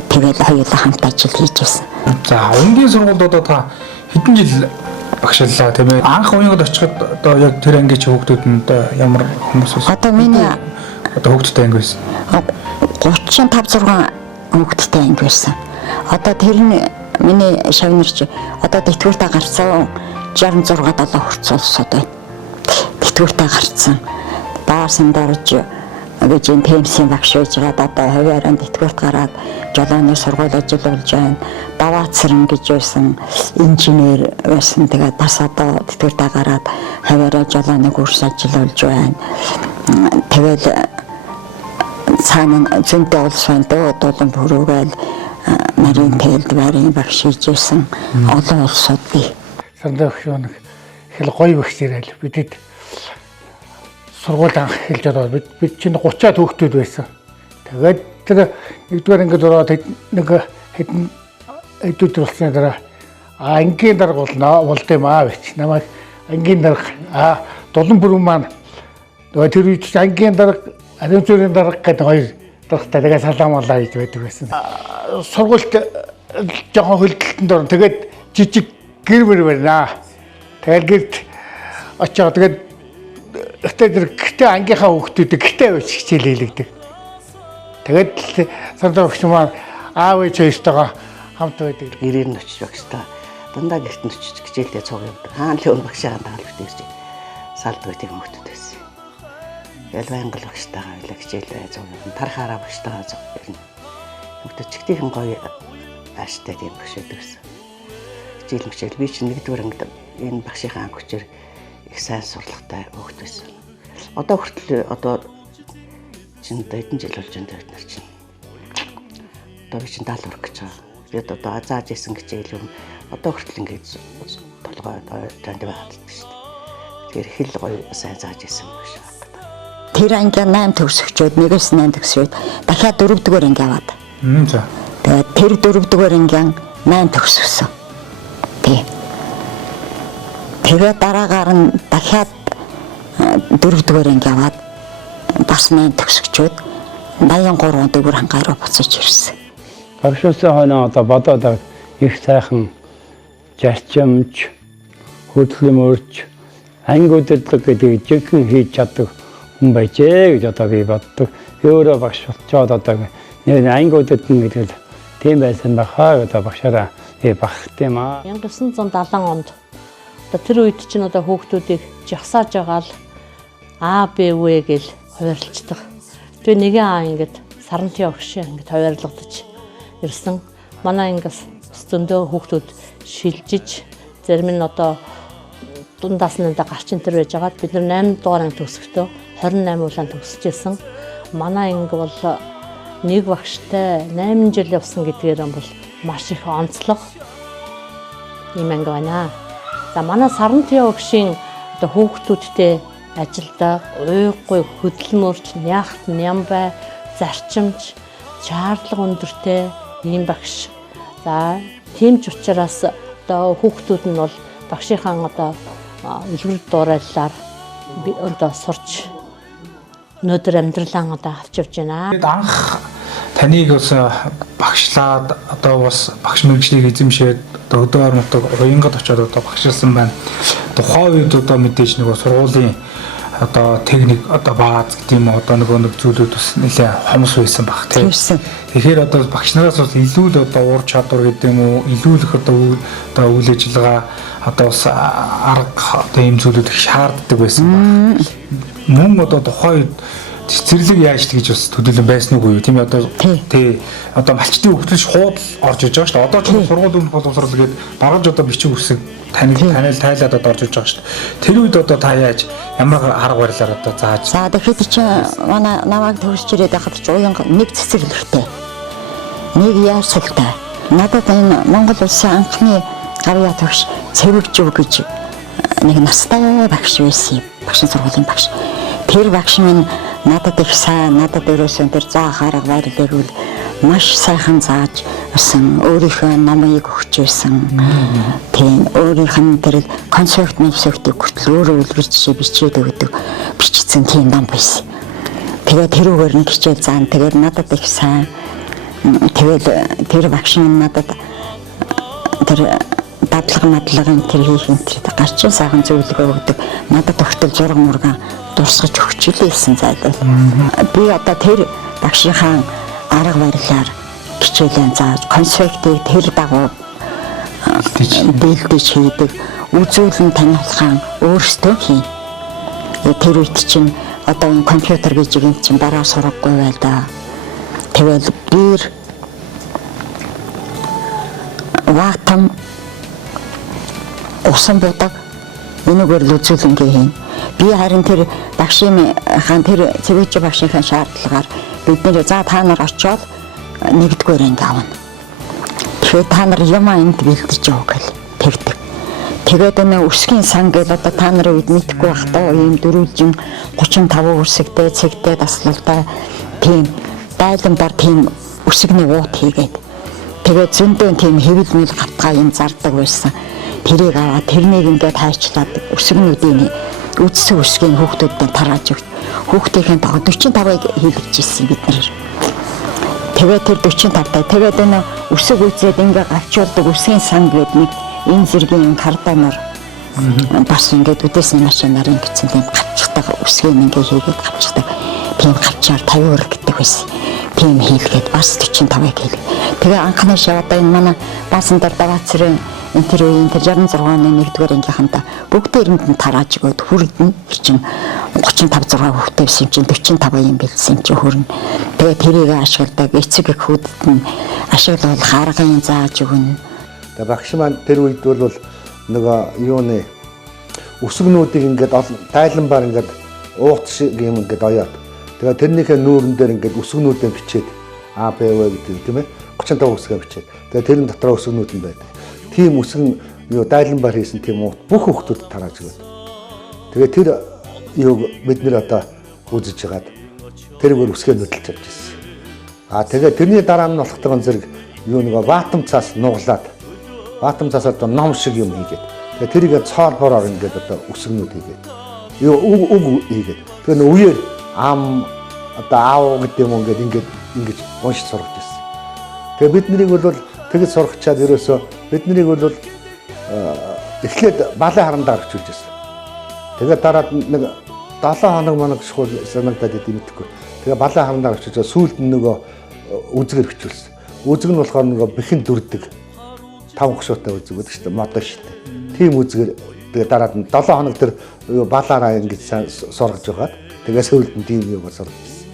Тэгээд хоёулаа хамт ажил хийжсэн. За өнгийн сургуульд одоо та хэдэн жил багшлаа тийм ээ. Анх уянгад очиход одоо яг тэр ангийн хүүхдүүд нь одоо ямар хүмүүс вэ? Одоо миний одоо хүүхдтэй анги байсан. 35 6 хүүхдтэй анги байсан. Одоо тэр нь миний шавнарч одоо тэтгэвртэ гарсан 66 7 хүрцүүлсэд байна. Тэтгэвртэ гарсан. Баарсан дорж гэж энэ ТМС-ийн багш байж байгаа одоо хуваараа тэтгэврт гараад жолооны сургууль ажил болж байна. Даваацран гэж байсан инженер байсан. Тэгээд бас одоо тэтгэвртэ гараад хуваараа жолооны курс ажил болж байна. Тэгээд цаана зөнтэй улс байна дуулан бүрүүгээл нарийн тэлд барийн багш хийжсэн олон улсууд бий. Сандаа өгш нэг хэл гоё багш ирэл бидэд сургууль анх хэлж байгаа бид чинь 30-аад хүүхдүүд байсан. Тэгээд тэр нэгдүгээр ангид ороод нэг хэдэн өдөр болсны дараа ангийн дарга болд юм аа гэж намайг ангийн дарга дулан бүрэн маань нөгөө тэр үед ангийн дарга ариун зүрийн дарга гэдэг хоёр даргатай тэгээд салаамалаа гэж байдаг байсан. Сургуульд жоохон хөлдөлтөнд орно. Тэгээд жижиг гэр мөр байна. Тэгээд гэрт очоод тэгээд гэтээ ангийнхаа хүүхдүүдийг гэтээ байж хичээл хийлэгдэг. Тэгээд сандаа өгч маань аав ээж хоёртойгоо хамт байдаг. Гэрээр нь очиж багштай дандаа гэрт нь очиж хичээлдээ цуг явдаг. Хаанлын багшаа даалгавт ирж салдаг тийм хүүхдүүд байсан. Ялвангал багштайгаа байлаа хичээлээ цуг явна. Тархаараа багштайгаа цуг явна. Хүүхдүүд чигтийн гоё ааштай тийм багш байсан. Хичээл би чинь нэгдүгээр ангид энэ багшийнхаа анги хүчээр их сайн сурлагатай хүүхд байсан. Одоо хүртэл одоо чинь хэдэн жил болж байна бид нар чинь. Одоо би чинь 70 хүрэх гэж байгаа. Би одоо зааж исэн хичээл юм. Одоо хүртэл ингэж толгой танд байгаад байдаг шүү дээ. Тэгэхээр хэл гоё сайн зааж исэн багш. Тэр анги 8 төгсөгчөөд нэгээс 8 төгсөөд дахиад 4-р анги аваад. За. Тэгээд тэр 4-р анги 8 төгсгсөн. Тий. Тэгээд дараагаар нь дахиад 4-р анги аваад бас 8 төгсөгчөөд 83 онд өвөр хангаа руу буцаж ирсэн. Багшуулсан хойно одоо бодоод их сайхан зарчимч, хөдөлмөрч, анги удирдлага гэдэг жинхэнэ хийж чаддаг хүн байжээ гэж одоо би боддог. Өөрөө багш болчоод одоо нэг анги удирдна гэдэг л тийм байсан бахаа одоо багшаараа багт юм аа. 1970 онд одоо тэр үед чинь одоо хүүхдүүдийг жагсааж байгаа л А, Б, В гэж хуваарлцдаг. Тэгээ нэгэн аа ингээд сарантын огш ингээд хуваарлагдаж ирсэн. Манай ангиас зөндөө хүүхдүүд шилжиж зарим нь одоо дундаас нь гарч ин төр байж байгаа. Бид нар 8 дугаар анги төгсөхдөө 28 улаан төгсөж ирсэн. Манай анги бол нэг багштай 8 жил явсан гэдгээр бол маш их онцлог юм анги байна. За манай сарантын огшийн одоо хүүхдүүдтэй ажилда уйггүй хөдөлмөрч, нягт, нямбай, зарчимч, шаардлага өндөртэй ийм багш. За тийм ч учраас одоо хүүхдүүд нь бол багшийнхаа одоо үлгэр дуурайлаар одоо сурч өнөөдөр амьдралаа одоо авч явж байна. Анх таныг бас багшлаад одоо бас багш мэргэжлийг эзэмшээд одоо өдөр мутаг уянгад очиод одоо багшилсан байна. Тухайн үед одоо мэдээж нөгөө сургуулийн одоо техник одоо бааз гэдэг юм одоо нэг зүйлүүд бас нэлээ хомс байсан баг тийм. Тэгэхээр одоо багш нараас бас илүү л одоо ур чадвар гэдэг юм уу илүү л их одоо үйл ажиллагаа одоо бас арга одоо ийм зүйлүүд их шаарддаг байсан баг. Мөн одоо тухайн үед цэцэрлэг яаж тэгж бас төдийлөн байсан уу тийм ээ одоо тий одоо малчтын хөгжлөж хуудал орж иж байгаа шүү дээ. Одоо ч сургууль өмнө боловсрол гээд баргаж одоо бичиг үсэг танил тайлаад одоо орж иж байгаа шүү дээ. Тэр үед одоо та яаж ямар арга барилаар одоо зааж. За тэгэхэд чи манай намайг төгсч ирээд байхад чи уянга нэг цэцэрлэгтэй. Нэг яасалтай. Надад энэ Монгол улсын анхны гавьяа төгш Цэвэгжив гэж нэг настай багш байсан юм. Багшийн сургуулийн багш. Тэр багш минь надад их сайн, надад өрөөсөн тэр заахаараа байрлалыг маш сайхан зааж өсөн. Өөрийнхөө номыг өгч байсан. Тийм өөрийнх нь тэр концепт мэсэгтийг хүртэл өөрөө үлгэр жишээ бичээд өгдөг. Бичсэн тийм ном байсан. Тэгээд тэрүүгээр нэг хичээл заан. Тэгээд надад их сайн. Тэгээд тэр багш минь надад тэр дадлагын тэр хийх энэ тэр гарчин сайхан зөвлөгөө өгдөг. Надад өгтөл зураг мургаан дурсгаж өгч илээсэн зайлгүй. Би одоо тэр багшийнхаа арга барилаар хичээлэн зааж конспектыг тэр дагуу бэлдэж хийдэг. Үзүүлэн таниулахаа өөрсдөө хийн. Тэр үед чинь одоо энэ компьютер гэж юм чинь бараа сурахгүй байл да. Тэгэл бир ватам усан бодог энэгээр л үзүүлэнгээ хийн. Би харин тэр багшийн хаан тэр Цэвэгжив багшийнхаа шаардлагаар бид нэр за та нар очиод нэгдүгээр анги авна. Тэгэхээр та нар юмаа энд бэлдэж яв гэл тэгдэг. Тэгээд энэ өсгийн сан гэл одоо та нарын үед мэдхгүй байх таа ийм дөрвөлжин 35 үсэгтэй цэгтэй таслалтай тийм дайланбар тийм үсэгний уут хийгээд тэгээд зөндөө тийм хэвлэл гатгаа юм зардаг байсан. Тэрийг аваад тэрнийг ингээд хайчлаад өсгнүүдийн үдсэг өсгийн хүүхдүүдэд тарааж өгд. Хүүхдийн 45-ыг хийлгэжсэн бид нар. Тэгээд тэр 45-тай тэгээд энэ өсөг үзээд ингээд авчуулдаг өсгийн сан гэдэг нэг энэ зэргийн карданаар бас ингээд үдээсний машинаар ингэсэн тийм гавчдаг өсгийн ингээд хийгээд гавчдаг. Тийм гавчаар 50 өрг гэдэг байсан. Тийм хийлгээд бас 45-ыг хийлгээ. Тэгээ анхны шаа одоо энэ манай баасан дээр даваацрын энэ тэр үеийн тэр 66-ны 1-р ангийнхантаа бүгдээрэнд нь тарааж өгөөд хүрдэн чинь 35 6 хүүхдтэй байсан чинь 45 юм бэлсэн чинь хүрнэ. Тэгээ тэрийг ашигладаг эцэг эхүүдэд нь ашиглуулах аргын зааж өгнө. Тэгээ багш маань тэр үед бол нөгөө юуны өсгнүүдийг ингээд тайланбар ингээд уут шиг юм ингээд оёод. Тэгээ тэрнийхээ нүүрэн дээр ингээд өсгнүүдээ бичээд А Б В гэдэг тийм ээ 35 үсгээ бичээд. Тэгээ тэрэн дотроо өсгнүүд нь байдаг. Тийм үсгэн юу дайланбар хийсэн тийм уут бүх хүүхдүүдэд тарааж өгöd. Тэгээ тэр юу бид нэр одоо үзэж хагаад тэргээр үсгээ нөдөлж авч ирсэн. Тэгээ тэрний дараа нь болохтойгоо зэрэг юу нэг ватам цаас нуглаад ватам цасаар одоо ном шиг юм хийгээд. Тэгээ тэрийг цоолбороор ингээд одоо үсгнүүд хийгээд. Юу үг хийгээд. Тэгээ нөө үеэр ам одоо аав гэдэг юм ингээд ингэж уншиж сургаж ирсэн. Тэгээ бид нарыг бол тэгж сургачаад ерөөсөө бид нарыг бол эхлээд балан харандаа орчуулж ирсэн. Тэгээ дараад нэг 7 хоног манаг шууд санагдаад идэв мэдхгүй. Тэгээ балан харандаа орчуулж сүүлд нь нөгөө үзгэр хөвчүүлсэн. Үзэг нь болохоор нөгөө бэхэн дүрдэг 5 гушуутай үзэг гэдэг чинь модо шитэй. Тийм үзгэр тэгээ дараад нь 7 хоног тэр балаараа ингэж сургаж байгаад тэгээ сүүлд нь тийм юм сургаж ирсэн.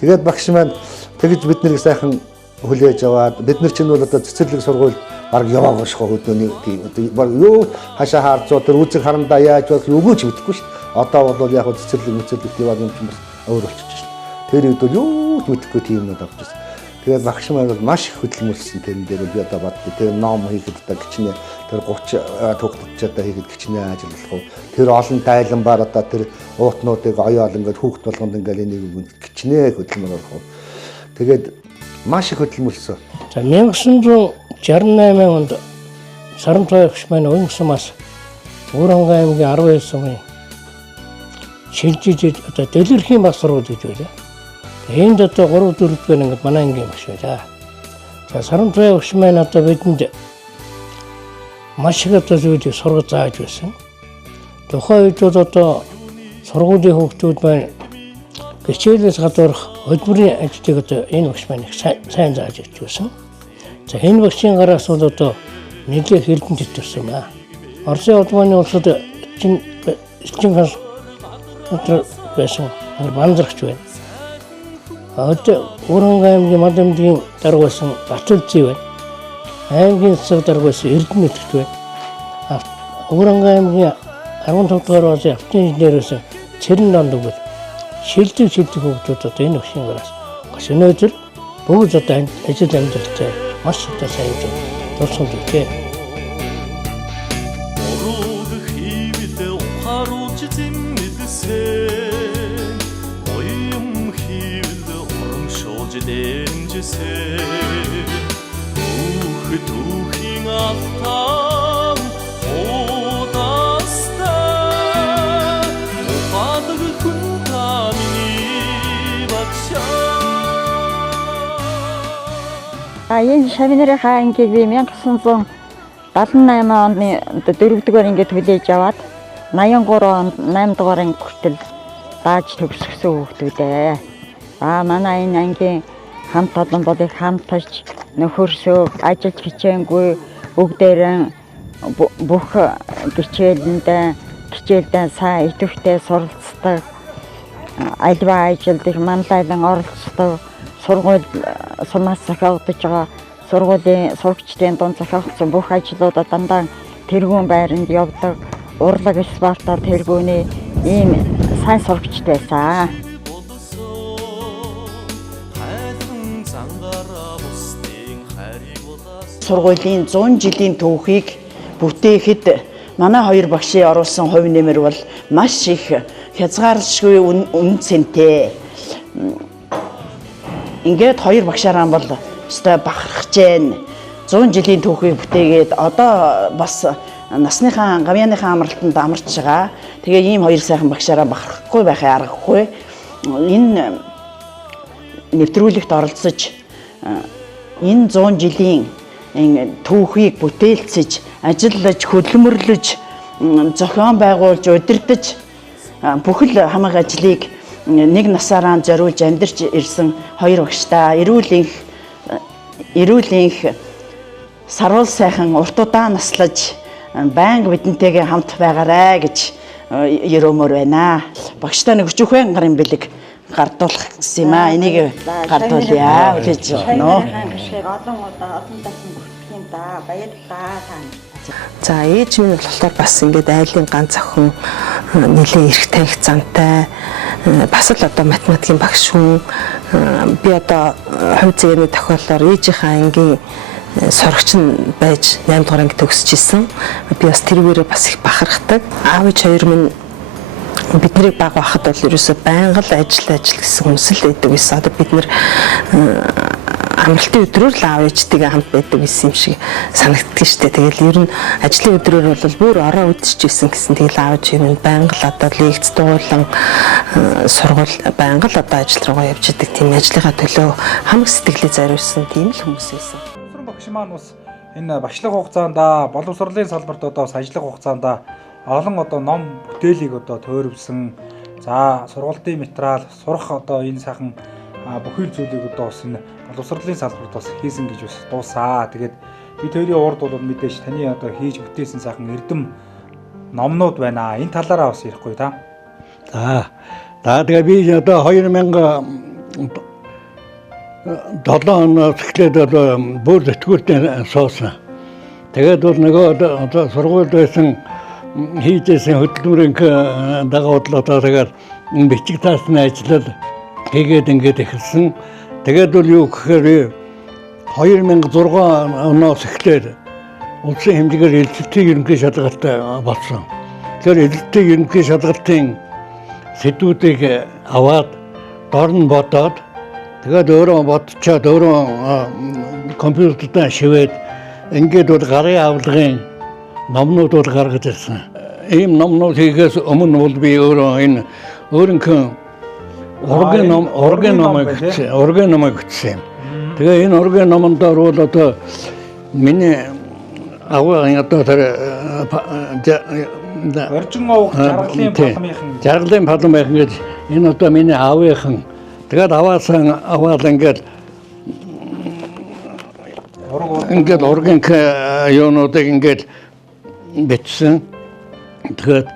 Тэгээд багш маань тэгж бид нарыг сайхан хүлээж аваад бид нар чинь бол одоо цэцэрлэг сургууль баг яваагашгүй өдөөний тийм баг юу хашаа хаарцоо тэр үзэг харандаа яаж болох юугүй ч мэдэхгүй шүү дээ. Одоо бол яг цэцэрлэг яваад юм чинь бас өөр болчихж шүү дээ. Тэр үед бол юу ч мэдэхгүй тийм юмуд авч ирсэн. Тэгээд багш маань бол маш их хөдөлмөрлсөн тэрэн дээр би одоо бат тэр ном хийхэд одоо гिचнэ тэр 30 төгтөж одоо хийхэд гिचнэ ажиллах уу. Тэр олон дайланбар одоо тэр уутнуудыг оёол ингээд хүүхд болгонд ингээд энийг гिचнэ хөдөлмөр болох уу. Тэгээд маш их хөдөлмөрлсөн. За 1968 онд Сарантой багш маань Уянсамаас Уурангаа аймгийн 19 сумын шинжиж одоо дэлгэрхийн бас сургууль гэж байлаа. Энд одоо 3 4 ингээд манай ангийн багш байлаа. За Сарантой багш маань одоо бидэнд маш их одоо зүйлийг сургаж зааж байсан. Тухайн үед бол одоо сургуулийн хүүхдүүд маань хичээлээс гадуурх хөдөлмөрийн ажлыг одоо энэ багш маань их сайн зааж өгч байсан. За энэ багшийн гараас бол одоо нэлээд хэрдэн тэтвэрсэн юм аа. Оросын улманы улсад чинь ганц өдөр байсан банзарч байна. Одоо Уранга аймгийн Мадамдгийн дарга байсан Батүлзий байна. Аймгийн засаг дарга байсан Эрдэнэ нутагт байна. Уранга аймгийн 15 дугаар болон автын инженер байсан Цэрэн Нондог бол шилдэг хүүхдүүд одоо энэ өгшин гараас гос өнөөдөр бүгд одоо ажил амжилттай маш одоо сайн дурсамж өгчээ. Энэ Шавнарын ангийг би 1978 оны 4-р ингээд хүлээж аваад 83 онд 8-р анги хүртэл дааж төгсгсөн хүүхдүүдээ. Манай энэ ангийн хамт олон болыг хамтарч нөхөрсөө ажиллаж хичээнгүй бүгдээрээ бүх хичээлдээ сайн идэвхтэй суралцдаг. Альва ажилд их манлайлан оролцдог. Сургууль сумаас захиагдаж байгаа сургуулийн сурагчдын дунд захиагдсан бүх ажлуудаа дандаа тэргүүн байранд явдаг. Урлаг спортоор тэргүүний ийм сайн сурагчд байсан. Сургуулийн 100 жилийн түүхийг бүтээхэд манай хоёр багшийн оруулсан хувь нэмэр бол маш их хязгааршгүй үнэ цэнтэй. Ингээд хоёр багшаараа бол өстой бахархаж байна. 100 жилийн түүхийг бүтээгээд одоо бас насныхаа гавьяаныхаа амралтанд амарч байгаа. Тэгээ ийм хоёр сайхан багшаараа бахархгүй байхын аргагүй. Энэ нэвтрүүлэгт оролцож энэ 100 жилийн түүхийг бүтээлцэж, ажиллаж, хөдөлмөрлөж, зохион байгуулж, удирдах бүхэл хамаг ажлыг нэг насаараа зориулж амьдарч ирсэн хоёр багштай эрүүл энх сарвал сайхан урт удаан наслаж байнга бидэнтэйгээ хамт байгаарай гэж ерөөмөр байна. Багштай нэг өчүүхэн гарын бэлэг гардуулах гэсэн юм аа. Энийг гардуулъя. Хүлээж байна. Олон удаа олон дахин бүртгэх юм да. Баярлалаа тань. За ээж минь болохоор бас ингээд айлын ганц охин нэлээд эрх таних замтай бас л одоо математикийн багш хүн би одоо хувь зээний тохиолдолоор ээжийнхээ ангийн сурагч нь байж 8 дугаар анги төгсөж исэн. Би бас тэрүүгээрээ бас их бахархдаг. Аав ээж хоёр минь бидний баг байхад бол ерөөсөө байнга л ажил гэсэн хүмүүс л байдаг байсан. Одоо бид нэр амралтын өдрөөр л аав ээжтэйгээ хамт байдаг гэсэн юм шиг санагддаг шүү дээ. Тэгэл ер нь ажлын өдрөөр бол бүр ороо үдчихсэн гэсэн. Тэгэл аав ээж минь байнга л одоо лекц дуулан сургууль байнга л одоо ажил руугаа явж идэг. Тийм ажлынхаа төлөө хамаг сэтгэлээ зориулсан тийм л хүмүүс байсан. Багш маань бас энэ багшлах хугацаанд боловсролын салбарт одоо ажиллах хугацаанд олон одоо ном бүтээлийг одоо тойрвсон. За сургалтын материал сурах одоо энэ сайхан бүхэл зүйлийг одоо бас энэ боловсролын салбарт бас хийсэн гэж бас дуусаа. Тэгээд бид хоёрын урд бол мэдээж таны одоо хийж бүтээсэн сайхан эрдэм номнууд байна. Энэ талаараа бас ярихгүй та. За тэгээ би одоо 2007 оноос эхлээд одоо бүр зэтгүүлтээр суусан. Тэгээд бол нөгөө одоо сургуульд байсан хийжсэн хөдөлмөрийн дагуу одоо тэгээд бичиг таасны ажил хийгээд ингээд эхэлсэн. Тэгээд бол юу гэхээр 2006 оноос эхлээд улсын хэмжээгээр элдвэтийн ерөнхий шалгалттай болсон. Тэгэхээр элдвэтийн ерөнхий шалгалтын сэдвүүдийг аваад дор нь бодоод тэгээд өөрөө бодчоод өөрөө компьютердаа шивээд ингээд бол гарын авлагын номнууд бол гаргаж ирсэн. Ийм номнууд хийхээс өмнө бол би өөрөө энэ өөрийнхөө оргийн номыг бичсэн. Тэгээ энэ оргийн номонд бол одоо миний аваа одоо орчин овог жаргалын палан байх гэж энэ одоо миний аавынхан. Тэгээд аваад ингээд оргийн юунуудыг ингээд бичсэн. Тэгээд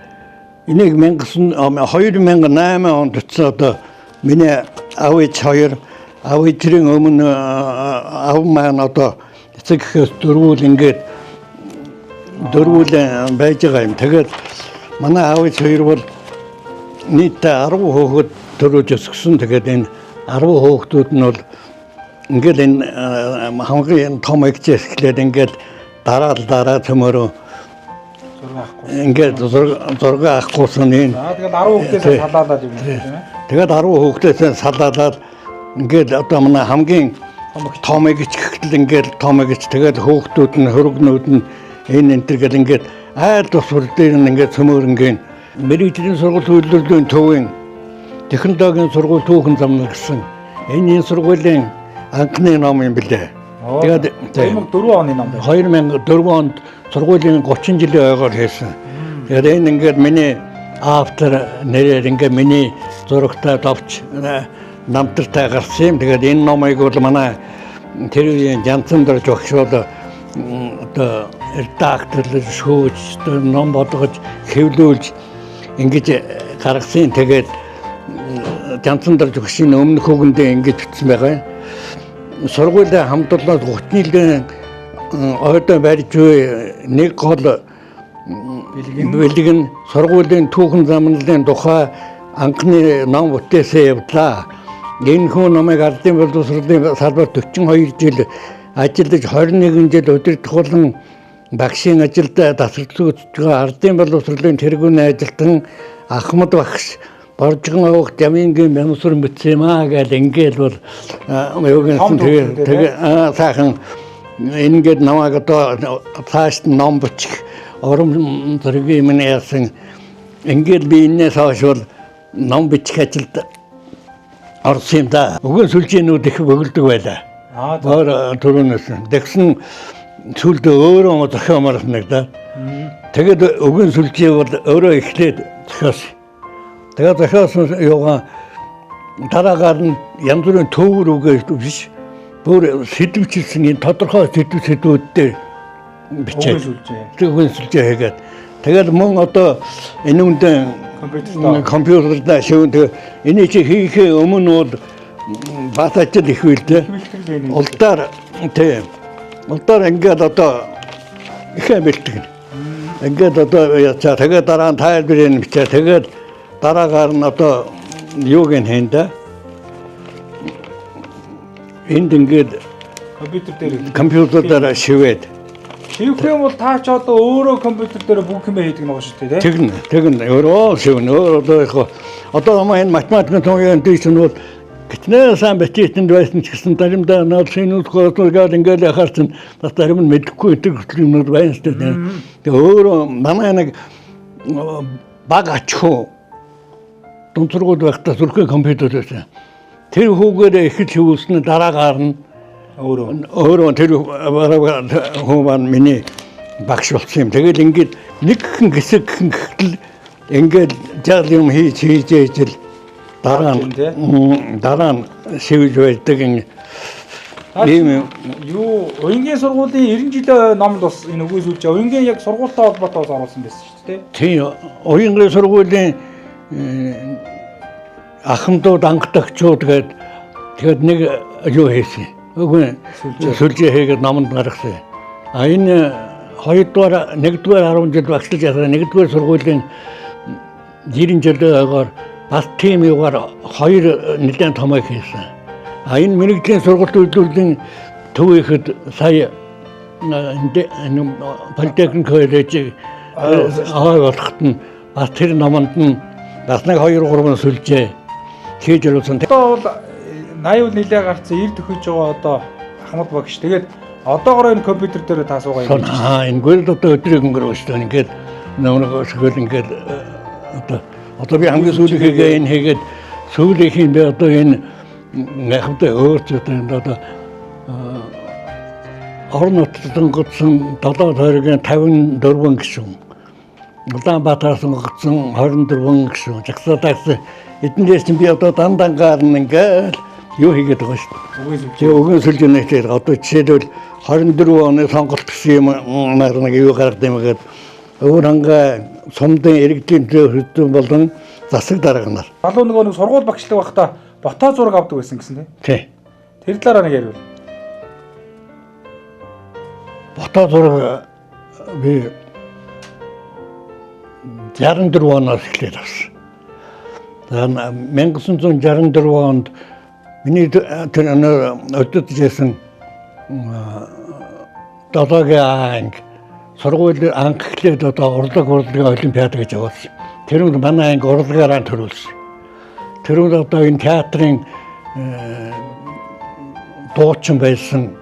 энийг 2008 онд бичсэн одоо миний аав ээж хоёр аав эдрийн өмнө аав маань одоо эцэг гэхээс дөрвөл ингээд дөрвөл байж байгаа юм. Тэгээд манай аав хоёр бол нийтдээ 10 хүүхэд төрүүлж өсгсөн. Тэгээд энэ 10 хүүхдүүд нь бол ингээд энэ хамгийн том эгчээс эхлээд ингээд дараа төмөрөө ингээд зураг авахгүйсэн энэ. Тэгээд 10 хүүхдээс салаалаад юм тийм ээ. Тэгээд 10 хүүхдээс салаалаад ингээд одоо манай хамгийн том эгч гэхтэл ингээд том эгч тэгээд хүүхдүүд нь хөргнүүд нь энэ гэл ингээд айл тусвар дээр нь ингээд цөмөрнгийн мэрэгжлийн сургууль төлөвлөлийн төвийн технологийн сургууль түүхэн замнаа гэсэн энэ сургуулийн анхны ном юм билээ. Тэгээд 2004 оны ном байна. 2004 онд сургуулийн 30 жилийн ойгоор хийсэн. Тэгээд энэ ингээд миний автор нэрээр ингээд миний зурагтай товч намтартай гарсан юм. Тэгээд энэ номыг бол манай тэр үеийн Жанцандар жогч бол одоо редакторлж шүүж ном бодгож хэвлүүлж ингэж гаргасан. Тэгээд Жанцандар жогчийн өмнөх үгэндээ ингэж бичсэн байгаа. Сургуулийн хамтлаад 30 жилийн ойдоо барьж буй нэг гол бэлэг нь сургуулийн түүхэн замналын тухай анхны ном бүтээсэн явдлаа. Энэ хүн номыг ардын боловсролын салбарт 42 жил ажиллаж 21 жил удирдахуулан багшийн ажилд тасралтгүй байгаа ардын боловсролын тэргүүний ажилтан Ахмад багш Боржгон авах Жамингийн мянсур мэдсэн юм аа гэж ингээл бол юугийнсэн тэгээ сайхан ингээд намайг одоо цааш ном бичих орон зэргийн минь яасан ингээд би энэс хойш бол ном бичих ажилд орсон юм да. Өгөн сүлжээнүүд их бөгөлдөг байлаа. Өөр төрөнөөс тэгсэн сүлд өөрөө зохиомор санагдаа. Тэгээд өгөн сүлжээ бол өөрөө эхлээд зохиосон. Тэгээд зохиосон юугаа дараагаар нь янз бүрийн төвөр үгээр биш бүр сэдвчилсэн энэ тодорхой сэдвүүд дээр бичээд өгөн сүлжээ хийгээд тэгээд мөн одоо энэ үндэ компьютерд шивэн тэгээ энийг чи хийхээ өмнө бол бат ажил их үлдээ. Улдаар тийм. Улдаар ингээд одоо ихэ бэлтгэн. Ингээд одоо яцаа тэгээд дараа нь тайлбарыг бичээ. Тэгээд дараагаар нь одоо юуг нь хийнэ. Энд ингээд компьютер дээр шивээд. Шивэх юм бол та ч одоо өөрөө компьютер дээр бүх юм хийдэг нэг шүү дээ тийм. Тэгнэ өөрөө шивнэ. Одоо манай энэ математикийн төвийн дэвшин бол гитнээ сайн бичээтэнд байсан ч гэсэн заримдаа наадсынууд гоосногаар ингээд яхаарсан бас зарим нь мэдэхгүй гэдэг юмнууд байна шүү дээ. Тэгээ өөрөө манай нэг баг ачхуу тунцрууд байхдаа зүрхэн компьютер байсан. Тэр хүүгээр их л хөвснө дараагаар нь өөрөө тэр хүн маань миний багш болсон юм. Тэгэл ингээд нэг хэсэг гэхэл ингээд жал юм хийж ижил дараа нь шивж байдаг юм. Юу уянгийн сургуулийн 90 жилийн номд бас энэ үгүй сүлжээ уянгийн яг сургуультай холбоотой оруулсан байсан шүү дээ. Тийм уянгийн сургуулийн ахмадууд анхдагчуд тэгээд нэг юу хийсэн. Үгүй сүлжээ хийгээд номонд гаргасан. А энэ 2-р 1-р 10 жил багшлаж ясаа 1-р сургуулийн 90 жилийн ойгоор бас тийм югаар 2 нэлээд томыг хийсэн. А энэ мэрэгжлийн сургалт үйлдвэрлэлийн төвөөхөд сая политехник коллеж болоход нь бас тэр номонд нь бас нэг 2-3 сүлжээ хийж ирүүлсэн. Одоо бол 80 нилээ гарцсан 90 төхөж байгаа одоо Ахмад багш. Тэгээд одоогоор энэ компьютер дээр та суугаа юм. Энэ гол одоо өдрийг өнгөрөө шүү дээ. Ингээд нөгөө шгөл ингээд одоо би хамгийн сүүлийнхээ энэ хийгээд сүүлийнх би одоо энэ нэхвдээ өөрчлөлтөнд одоо орон нутгад сонгогдсон 7 тойргийн 54 гишүүн. Улаанбаатар сонгогдсон 24 гишүүн. Жагсаатаас эднээс би одоо дандангаар нь ингээд юу хийгээд байгаа шүү дээ. Тэгээ өгөн сүлжээнээр одоо жишээлбэл 24 оны сонголт гэсэн юм нэг юу гаргад юм гээд өөр хангаа сумдын иргэдийн хөдөлгөөн болон засаг дарга нар. Балуу нөгөө нэг сургууль багшлаг байхдаа ботоо зураг авдаг байсан гэсэн тийм. Тэр талаараа нэг ярил. Ботоо зураг би 64 оноос эхлээд авсан. За 1964 онд миний тэр өдөртөж байсан долоогийн анги сургууль анх эхлээд одоо урлагийн олимпиад гэж явуулсан. Тэр нь манай анги урлагаараа төрүүлсэн. Тэр нь одоо энэ театрын дуучин байсан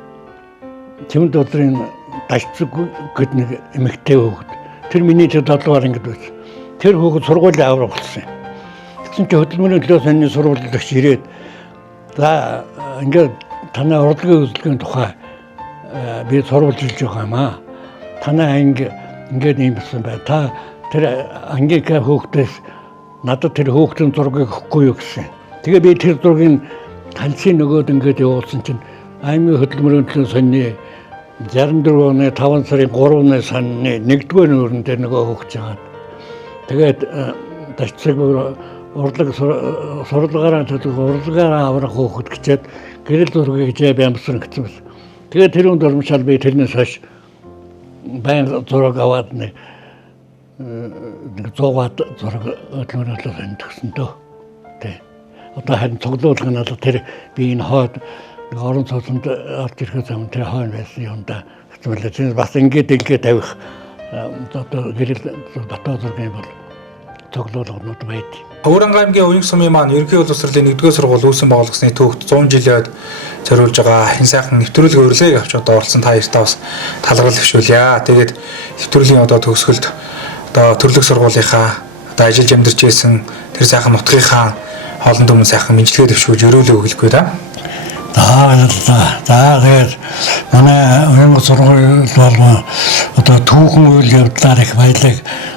Чимд өдрийн дашцэг гэд нэг эмэгтэй хүүхэд. Тэр миний тэр 7 дугаар ангид байсан. Тэр хүүхэд сургуулийн авраг болсон. Тэгсэн чинь хөдөлмөрийн төлөө сонины сургуулийн ирээд за ингээд танай урлагийн үйлчлэгийн тухай би сурвалжилж байгаа юм аа. Танай анги ингээд юм болсон бай. Та тэр ангийнхаа хүүхдээс надад тэр хүүхдийн зургийг өгөхгүй юу гэсэн. Тэгээ би тэр зургийг таньсын нөгөөд ингээд явуулсан чинь аймгийн хөдөлмөрийн төлөө сонины 64 оны 5 сарын 3-ны санны 1-р нүүрэн дээр нөгөө хөгж байгаа. Тэгээд дашцэг урлаг сурлагаараа аврах хөөхд гэчээд гэрэл зургийг жив ямсан гэсэн байна. Тэгээд тэр үнд урамшаал би тэрнээс хойш байн зураг аваад нэг 100-аад зураг хөдөлмөрлөлөө сонирхсан дөө. Тэ. Одоо харин цуглуулга нь тэр би энэ хойд орон цолонд орж ирэхэд юм тэр хойно байсан юм да. Тэгвэл бас ингээд тавих одоо гэрэл батаа зургийн бол цуглуулгууд байд. Хөврөнгө аймгийн уян сумын маань ерөнхий боловсролын 1-р сургууль үүсгэн байгуулагдсны түүхт 100 жилийн зориулж байгаа энэ сайхан нэвтрүүлгийн урилгыг авч одоо оролцсон та хоёртаа бас талархал төвшүүлье. Тэгээд нэвтрүүлгийн одоо төгсгөлд одоо төрлөх сургуулийнхаа одоо ажиллаж амьдарч байсан тэр сайхан нутгийнхаа хоолн төмөн сайхан мэдлэгээ төвшүүлж өрөөлөө өглөхгүй да. За тэгээд манай уян сургууль бол одоо түүхэн үйл явдлаар их баялаг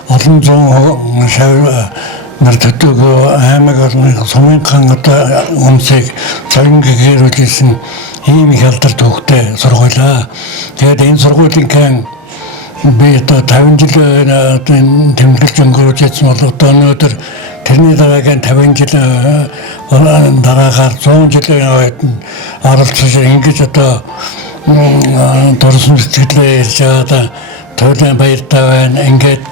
олон зуун нар төдөө аймаг орны сумынхан одоо өмсөйг цорин гэрүүлсэн ийм их алдар түүхтэй сургуулаа. Тэгээд энэ сургуулийн би одоо 50 жил тэмдэглэж өнгөрөөж ирсэн бол одоо өнөөдөр тэрний дараагийн 50 жил дараагаар 100 жилийн үед оролцож ингэж одоо дурсан сэтгэлээ ярьж байгаа төлөв баяртай байна. Ингээд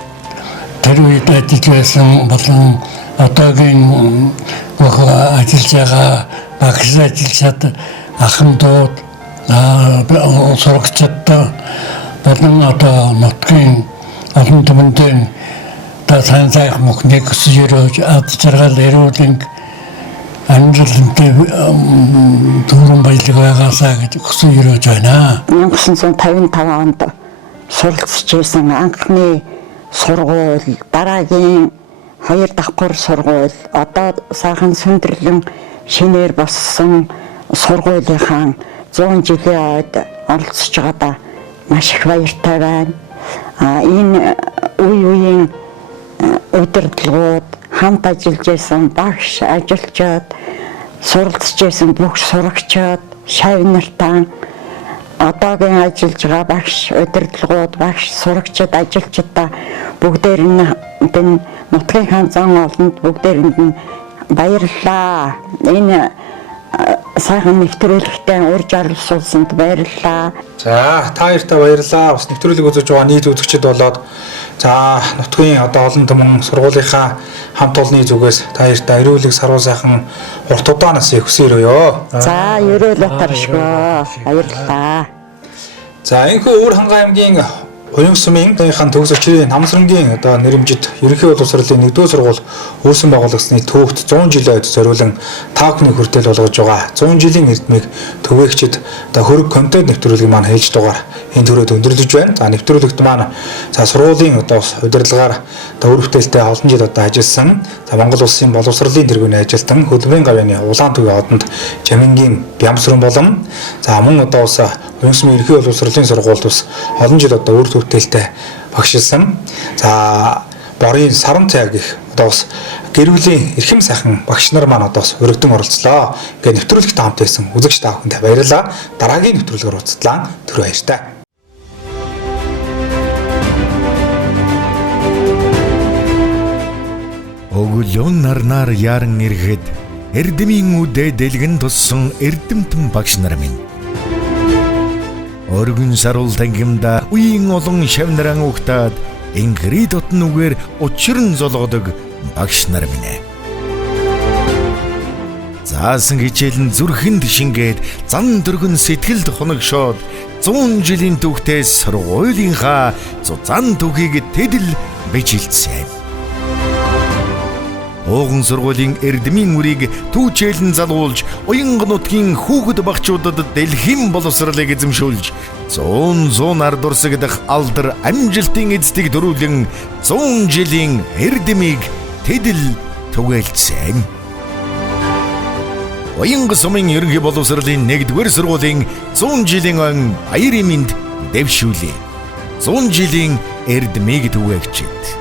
тэр үед ажиллаж байсан болон одоогийн ажиллаж байгаа багш ажиллаад ахмадууд сурагчид болон одоо нутгийн олон түмэндээ та сайн сайхан мөхнийг өсөж өрөөж ад жаргал эрүүлэн амьдралтай дүүрэн баялаг байгаасаа гэж өсөж өрөөж байна. 1955 онд суралцж байсан анхны сургууль, дараагийн 2 давхар сургууль, одоо сайхан сүндэрлэн шинээр болсон сургуулийнхаа 100 жилийн ойд оролцож байгаадаа маш их баяртай байна. Энэ үеийн удирдлагууд, хамт ажиллаж байсан багш, ажилчид, суралцж байсан бүх сурагчид, шавь нартаа одоогийн ажиллаж байгаа багш, удирдлагууд, багш, сурагчид, ажилчидаа бүгдээр нь нутгийн зан олонд бүгдээрэнд нь баярлалаа. Энэ сайхан нэвтрүүлэгтээ урьж оролцуулсанд баярлалаа. За та хоёртаа баярлалаа. Бас нэвтрүүлэг үзэж байгаа нийт үзэгчид болоод за нутгийн одоо олон түмэн сургуулийнхаа хамт олонны зүгээс та хоёртаа эрүүлэг саруу сайхан урт удаанаас их хүсээрөөё. За ерөөлөө таршгаа баярлалаа. За энэхүү Өвөр Хангай аймгийн уян сумын төгс өчрийн намсрангийн одоо нэрэмжит ерөнхий боловсролын 1-р сургууль өөрсөн байгуулагдсны түүхт 100 жилийн үед зориулан 5 хүний хүртэл болгож байгаа. 100 жилийн эрдмийг түгээгчид одоо хөрөг контент нэвтрүүлгийг маань хийж дугаар энэ төрөд өндөрлөж байна. За нэвтрүүлэгт маань за сургуулийн одоо удирдлагаар одоо өр бүтээлтэй олон жил одоо ажилласан. За Монгол улсын боловсролын тэргүүний ажилтан хөдөлмөрийн гавьяаны улаан төвийн одонд Жамингийн Бямсрын болон за мөн одоо ус уян сумын ерөнхий боловсролын сургуульд ус олон жил одоо өр бүтээлтэй багшилсан. За борын саран цай гэх одоо бас гэр бүлийн эрхэм сайхан багш нар маань одоо бас өргөдөн оролцлоо. Ингээд нэвтрүүлэгт хамт байсан үзэгч та бүхэнд баярлалаа. Дараагийн нэвтрүүлгээр уулзлаа. Түр баяртай. Өглөө нарнаар яран ирэхэд эрдэмийн үдэ дэлгэн туссан эрдэмтэн багш нар минь. Оргин саруул тангимда үеийн олон шавнаран угтаад ингри дотн үгээр учран золгодог багш нар минь. Заасан хичээлэн зүрхэнд шингээд зан дөргөн сэтгэлд хоногшоод 100 жилийн түүхтээс сургуулийнхаа зузаан түүхийг тэдэл бижилсэн. Ууган сургуулийн эрдмийн үрийг түүчээлэн залуулж, уянга нутгийн хүүхэд багчуудад дэлхийн боловсролыг эзэмшүүлж, 100 ард урсаг дах алдар амжилтын эзэдийг дөрүүлэн 100 жилийн эрдмийг тэдэл түгээлсэн. Уянга сумын ерөнхий боловсролын 1-р сургуулийн 100 жилийн өн баярын мэнд дэвшүүлээ. 100 жилийн эрдмийг түгээгчид.